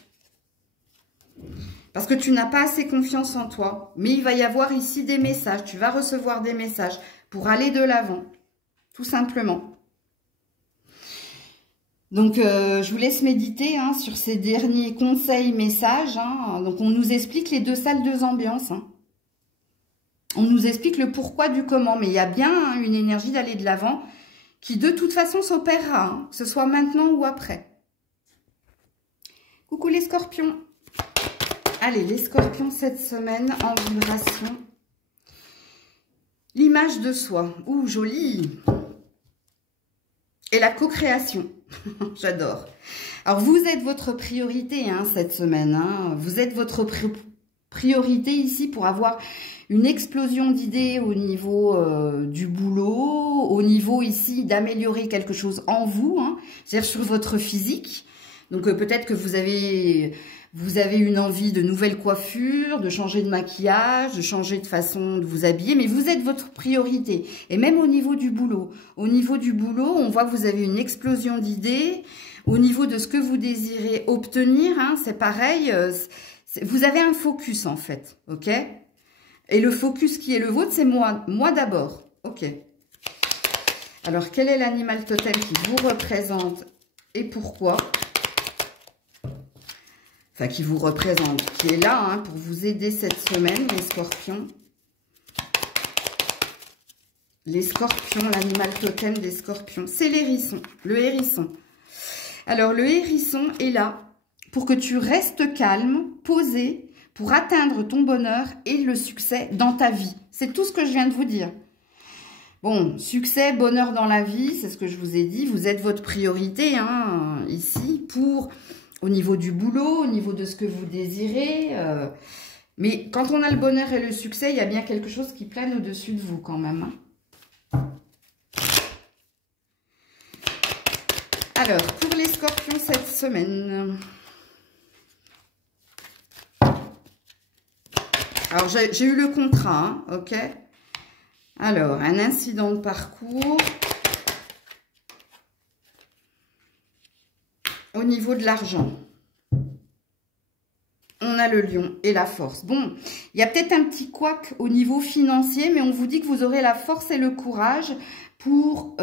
Parce que tu n'as pas assez confiance en toi. Mais il va y avoir ici des messages. Tu vas recevoir des messages pour aller de l'avant. Tout simplement. Donc, je vous laisse méditer sur ces derniers conseils, messages. Donc, on nous explique les 2 salles, 2 ambiances. On nous explique le pourquoi du comment. Mais il y a bien une énergie d'aller de l'avant qui, de toute façon, s'opérera. Que ce soit maintenant ou après. Coucou les scorpions. Allez, les scorpions, cette semaine, en vibration. L'image de soi. Ouh, jolie. Et la co-création. J'adore. Alors, vous êtes votre priorité cette semaine. Vous êtes votre priorité ici pour avoir une explosion d'idées au niveau du boulot, au niveau ici d'améliorer quelque chose en vous, c'est-à-dire sur votre physique. Donc, peut-être que vous avez une envie de nouvelles coiffures, de changer de maquillage, de changer de façon de vous habiller, mais vous êtes votre priorité. Et même au niveau du boulot. Au niveau du boulot, on voit que vous avez une explosion d'idées. Au niveau de ce que vous désirez obtenir, c'est pareil. Vous avez un focus, en fait. Ok? Et le focus qui est le vôtre, c'est moi. Moi d'abord. Ok. Alors, quel est l'animal totem qui vous représente et pourquoi? Enfin, qui vous représente, qui est là pour vous aider cette semaine, les scorpions. Les scorpions, l'animal totem des scorpions, c'est l'hérisson, le hérisson. Alors, le hérisson est là pour que tu restes calme, posé, pour atteindre ton bonheur et le succès dans ta vie. C'est tout ce que je viens de vous dire. Bon, succès, bonheur dans la vie, c'est ce que je vous ai dit. Vous êtes votre priorité ici pour... Au niveau du boulot, au niveau de ce que vous désirez. Mais quand on a le bonheur et le succès, il y a bien quelque chose qui plane au-dessus de vous quand même. Alors, pour les scorpions cette semaine. Alors, j'ai eu le contrat, ok. Alors, un incident de parcours. Au niveau de l'argent, on a le lion et la force. Bon, il y a peut-être un petit couac au niveau financier, mais on vous dit que vous aurez la force et le courage pour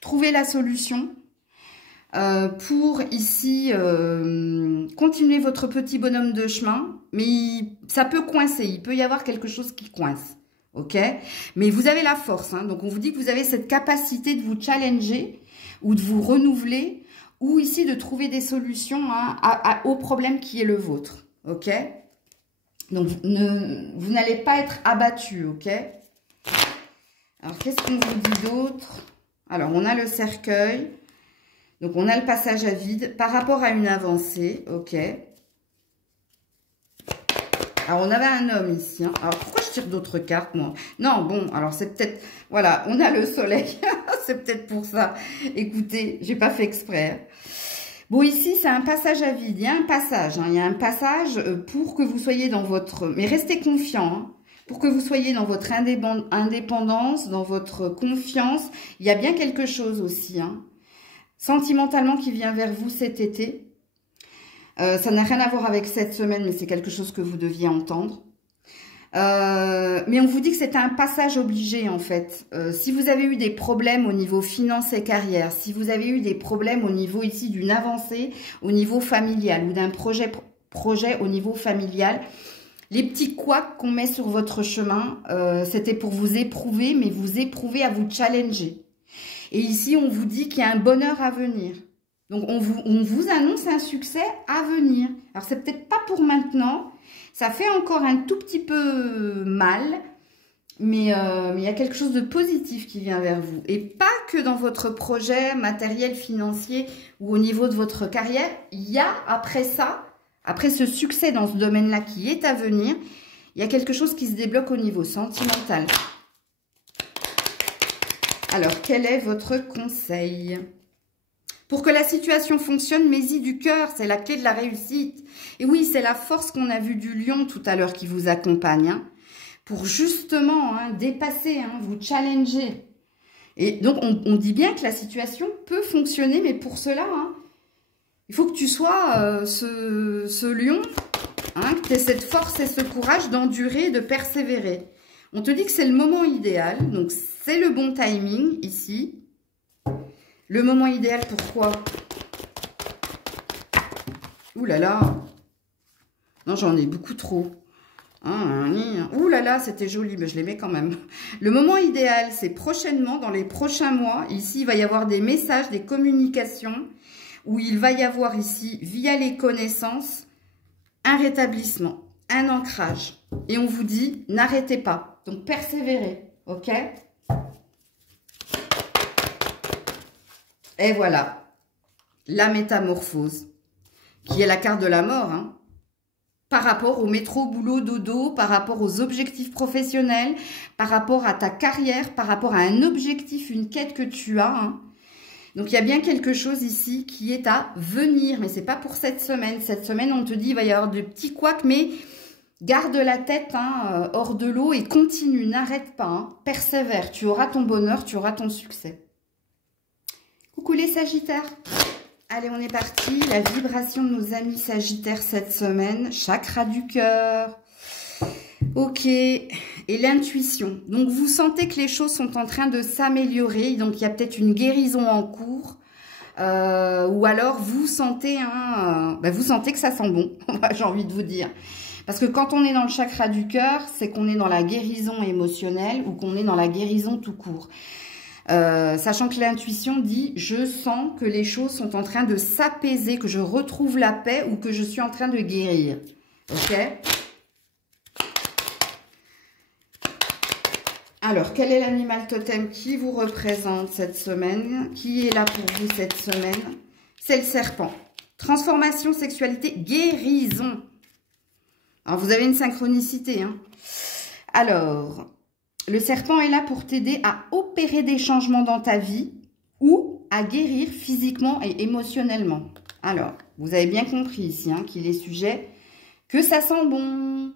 trouver la solution, pour ici continuer votre petit bonhomme de chemin, mais ça peut coincer, il peut y avoir quelque chose qui coince, ok? Mais vous avez la force, donc on vous dit que vous avez cette capacité de vous challenger ou de vous renouveler, ou ici de trouver des solutions au problème qui est le vôtre, ok? Donc, vous n'allez pas être abattu, ok? Alors, qu'est-ce qu'on vous dit d'autre? Alors, on a le cercueil, donc on a le passage à vide par rapport à une avancée, ok? Alors, on avait un homme ici. Alors, pourquoi je tire d'autres cartes, moi? Non, bon, alors c'est peut-être... Voilà, on a le soleil. C'est peut-être pour ça. Écoutez, j'ai pas fait exprès. Bon, ici, c'est un passage à vide. Il y a un passage, hein, il y a un passage pour que vous soyez dans votre... Mais restez confiant, hein, pour que vous soyez dans votre indépendance, dans votre confiance. Il y a bien quelque chose aussi, hein, sentimentalement qui vient vers vous cet été. Ça n'a rien à voir avec cette semaine, mais c'est quelque chose que vous deviez entendre. Mais on vous dit que c'est un passage obligé en fait. Si vous avez eu des problèmes au niveau finance et carrière, si vous avez eu des problèmes au niveau ici d'une avancée au niveau familial ou d'un projet au niveau familial, les petits couacs qu'on met sur votre chemin, c'était pour vous éprouver, mais vous éprouver à vous challenger. Et ici, on vous dit qu'il y a un bonheur à venir. Donc, on vous annonce un succès à venir. Alors, c'est peut-être pas pour maintenant. Ça fait encore un tout petit peu mal. Mais il y a quelque chose de positif qui vient vers vous. Et pas que dans votre projet matériel, financier ou au niveau de votre carrière. Il y a, après ça, après ce succès dans ce domaine-là qui est à venir, il y a quelque chose qui se débloque au niveau sentimental. Alors, quel est votre conseil ? Pour que la situation fonctionne, mets-y du cœur, c'est la clé de la réussite. Et oui, c'est la force qu'on a vue du lion tout à l'heure qui vous accompagne, hein, pour justement dépasser, vous challenger. Et donc, on dit bien que la situation peut fonctionner, mais pour cela, il faut que tu sois ce lion, que tu aies cette force et ce courage d'endurer, de persévérer. On te dit que c'est le moment idéal, donc c'est le bon timing ici. Le moment idéal, pourquoi? Ouh là là. Non, j'en ai beaucoup trop. Ouh là là, c'était joli, mais je les mets quand même. Le moment idéal, c'est prochainement, dans les prochains mois. Ici, il va y avoir des messages, des communications, où il va y avoir ici, via les connaissances, un rétablissement, un ancrage. Et on vous dit, n'arrêtez pas. Donc, persévérez, ok? Et voilà, la métamorphose, qui est la carte de la mort, par rapport au métro, boulot, dodo, par rapport aux objectifs professionnels, par rapport à ta carrière, par rapport à un objectif, une quête que tu as. Donc, il y a bien quelque chose ici qui est à venir, mais c'est pas pour cette semaine. Cette semaine, on te dit, il va y avoir de petits couacs, mais garde la tête hors de l'eau et continue, n'arrête pas, persévère. Tu auras ton bonheur, tu auras ton succès. Coucou les Sagittaires. Allez, on est parti. La vibration de nos amis Sagittaires cette semaine. Chakra du cœur. Ok. Et l'intuition. Donc, vous sentez que les choses sont en train de s'améliorer. Donc, il y a peut-être une guérison en cours. Ou alors, vous sentez, vous sentez que ça sent bon. J'ai envie de vous dire. Parce que quand on est dans le chakra du cœur, c'est qu'on est dans la guérison émotionnelle ou qu'on est dans la guérison tout court. Sachant que l'intuition dit, je sens que les choses sont en train de s'apaiser, que je retrouve la paix ou que je suis en train de guérir. Ok? Alors, quel est l'animal totem qui vous représente cette semaine? Qui est là pour vous cette semaine? C'est le serpent. Transformation, sexualité, guérison. Alors, vous avez une synchronicité. Alors... le serpent est là pour t'aider à opérer des changements dans ta vie ou à guérir physiquement et émotionnellement. Alors, vous avez bien compris ici qu'il est sujet que ça sent bon.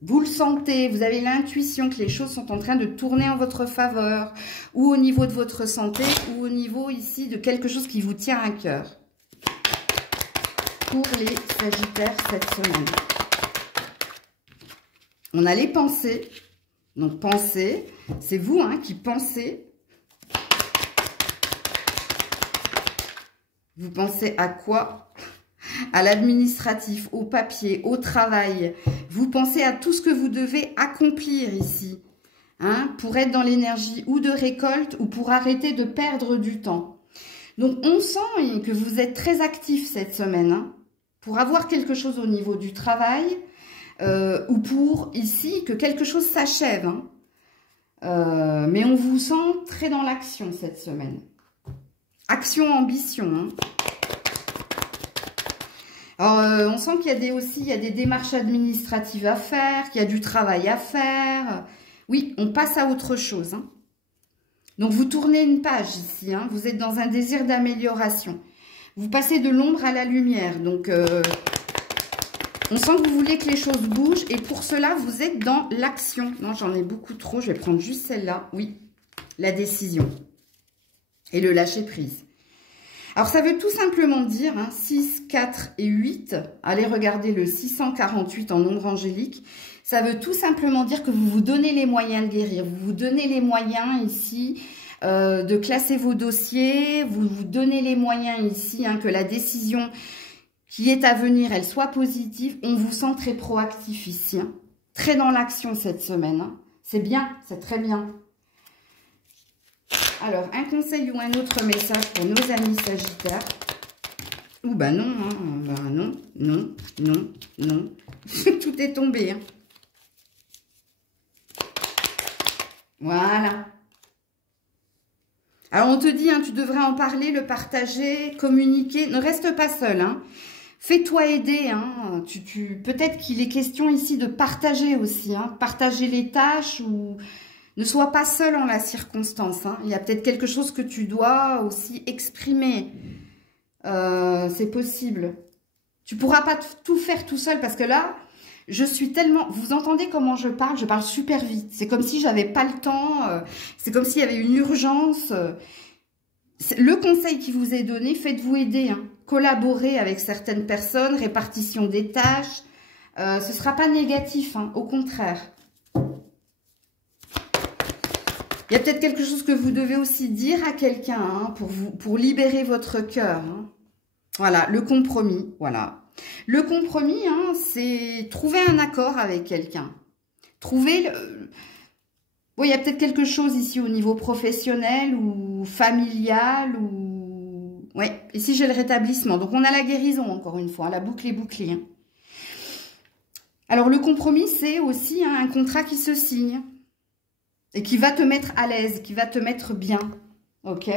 Vous le sentez, vous avez l'intuition que les choses sont en train de tourner en votre faveur ou au niveau de votre santé ou au niveau ici de quelque chose qui vous tient à cœur. Pour les Sagittaires cette semaine. On a les pensées. Donc, pensez, c'est vous qui pensez. Vous pensez à quoi? À l'administratif, au papier, au travail. Vous pensez à tout ce que vous devez accomplir ici. Pour être dans l'énergie ou de récolte ou pour arrêter de perdre du temps. Donc, on sent que vous êtes très actif cette semaine. Pour avoir quelque chose au niveau du travail... ou pour ici que quelque chose s'achève. Mais on vous sent très dans l'action cette semaine. Action, ambition. Alors, on sent qu'il y a aussi des démarches administratives à faire, qu'il y a du travail à faire. Oui, on passe à autre chose. Donc, vous tournez une page ici. Vous êtes dans un désir d'amélioration. Vous passez de l'ombre à la lumière. Donc, on sent que vous voulez que les choses bougent. Et pour cela, vous êtes dans l'action. Non, j'en ai beaucoup trop. Je vais prendre juste celle-là. Oui, la décision. Et le lâcher prise. Alors, ça veut tout simplement dire, 6, 4 et 8. Allez regarder le 648 en nombre angélique. Ça veut tout simplement dire que vous vous donnez les moyens de guérir. Vous vous donnez les moyens ici de classer vos dossiers. Vous vous donnez les moyens ici que la décision qui est à venir, elle soit positive. On vous sent très proactif ici. Très dans l'action cette semaine. C'est bien, c'est très bien. Alors, un conseil ou un autre message pour nos amis Sagittaires. Ou bah non, non, non, non, non. Tout est tombé. Voilà. Alors, on te dit, tu devrais en parler, le partager, communiquer. Ne reste pas seul. Fais-toi aider. Peut-être qu'il est question ici de partager aussi. Partager les tâches ou... Ne sois pas seul en la circonstance. Il y a peut-être quelque chose que tu dois aussi exprimer. C'est possible. Tu pourras pas tout faire tout seul parce que là, je suis tellement... Vous entendez comment je parle super vite. C'est comme si j'avais pas le temps. C'est comme s'il y avait une urgence. Le conseil qui vous est donné, faites-vous aider. Collaborez avec certaines personnes, répartition des tâches. Ce sera pas négatif, au contraire. Il y a peut-être quelque chose que vous devez aussi dire à quelqu'un pour libérer votre cœur. Voilà, le compromis. Voilà. Le compromis, c'est trouver un accord avec quelqu'un. Trouver... Bon, il y a peut-être quelque chose ici au niveau professionnel ou familial ou... Ouais, ici j'ai le rétablissement. Donc on a la guérison encore une fois, la boucle est bouclée. Alors le compromis, c'est aussi un contrat qui se signe. Et qui va te mettre à l'aise, qui va te mettre bien, ok?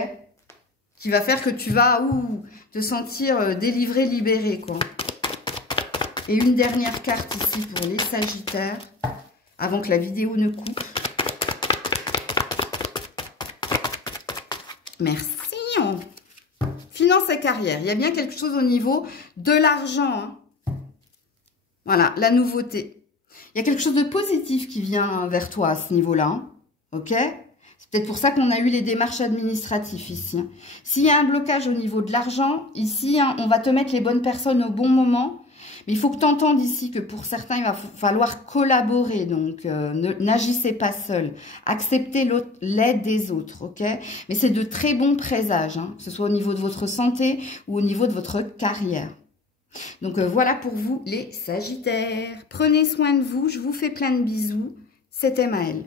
Qui va faire que tu vas te sentir délivré, libéré, quoi. Et une dernière carte ici pour les Sagittaires, avant que la vidéo ne coupe. Merci. Finance et carrière, il y a bien quelque chose au niveau de l'argent. Voilà, la nouveauté. Il y a quelque chose de positif qui vient vers toi à ce niveau-là. Ok? C'est peut-être pour ça qu'on a eu les démarches administratives ici. S'il y a un blocage au niveau de l'argent, ici, on va te mettre les bonnes personnes au bon moment. Mais il faut que tu entendes ici que pour certains, il va falloir collaborer. Donc, n'agissez pas seul. Acceptez l'aide des autres. Ok? Mais c'est de très bons présages, que ce soit au niveau de votre santé ou au niveau de votre carrière. Donc, voilà pour vous les Sagittaires. Prenez soin de vous. Je vous fais plein de bisous. C'était Maëlle.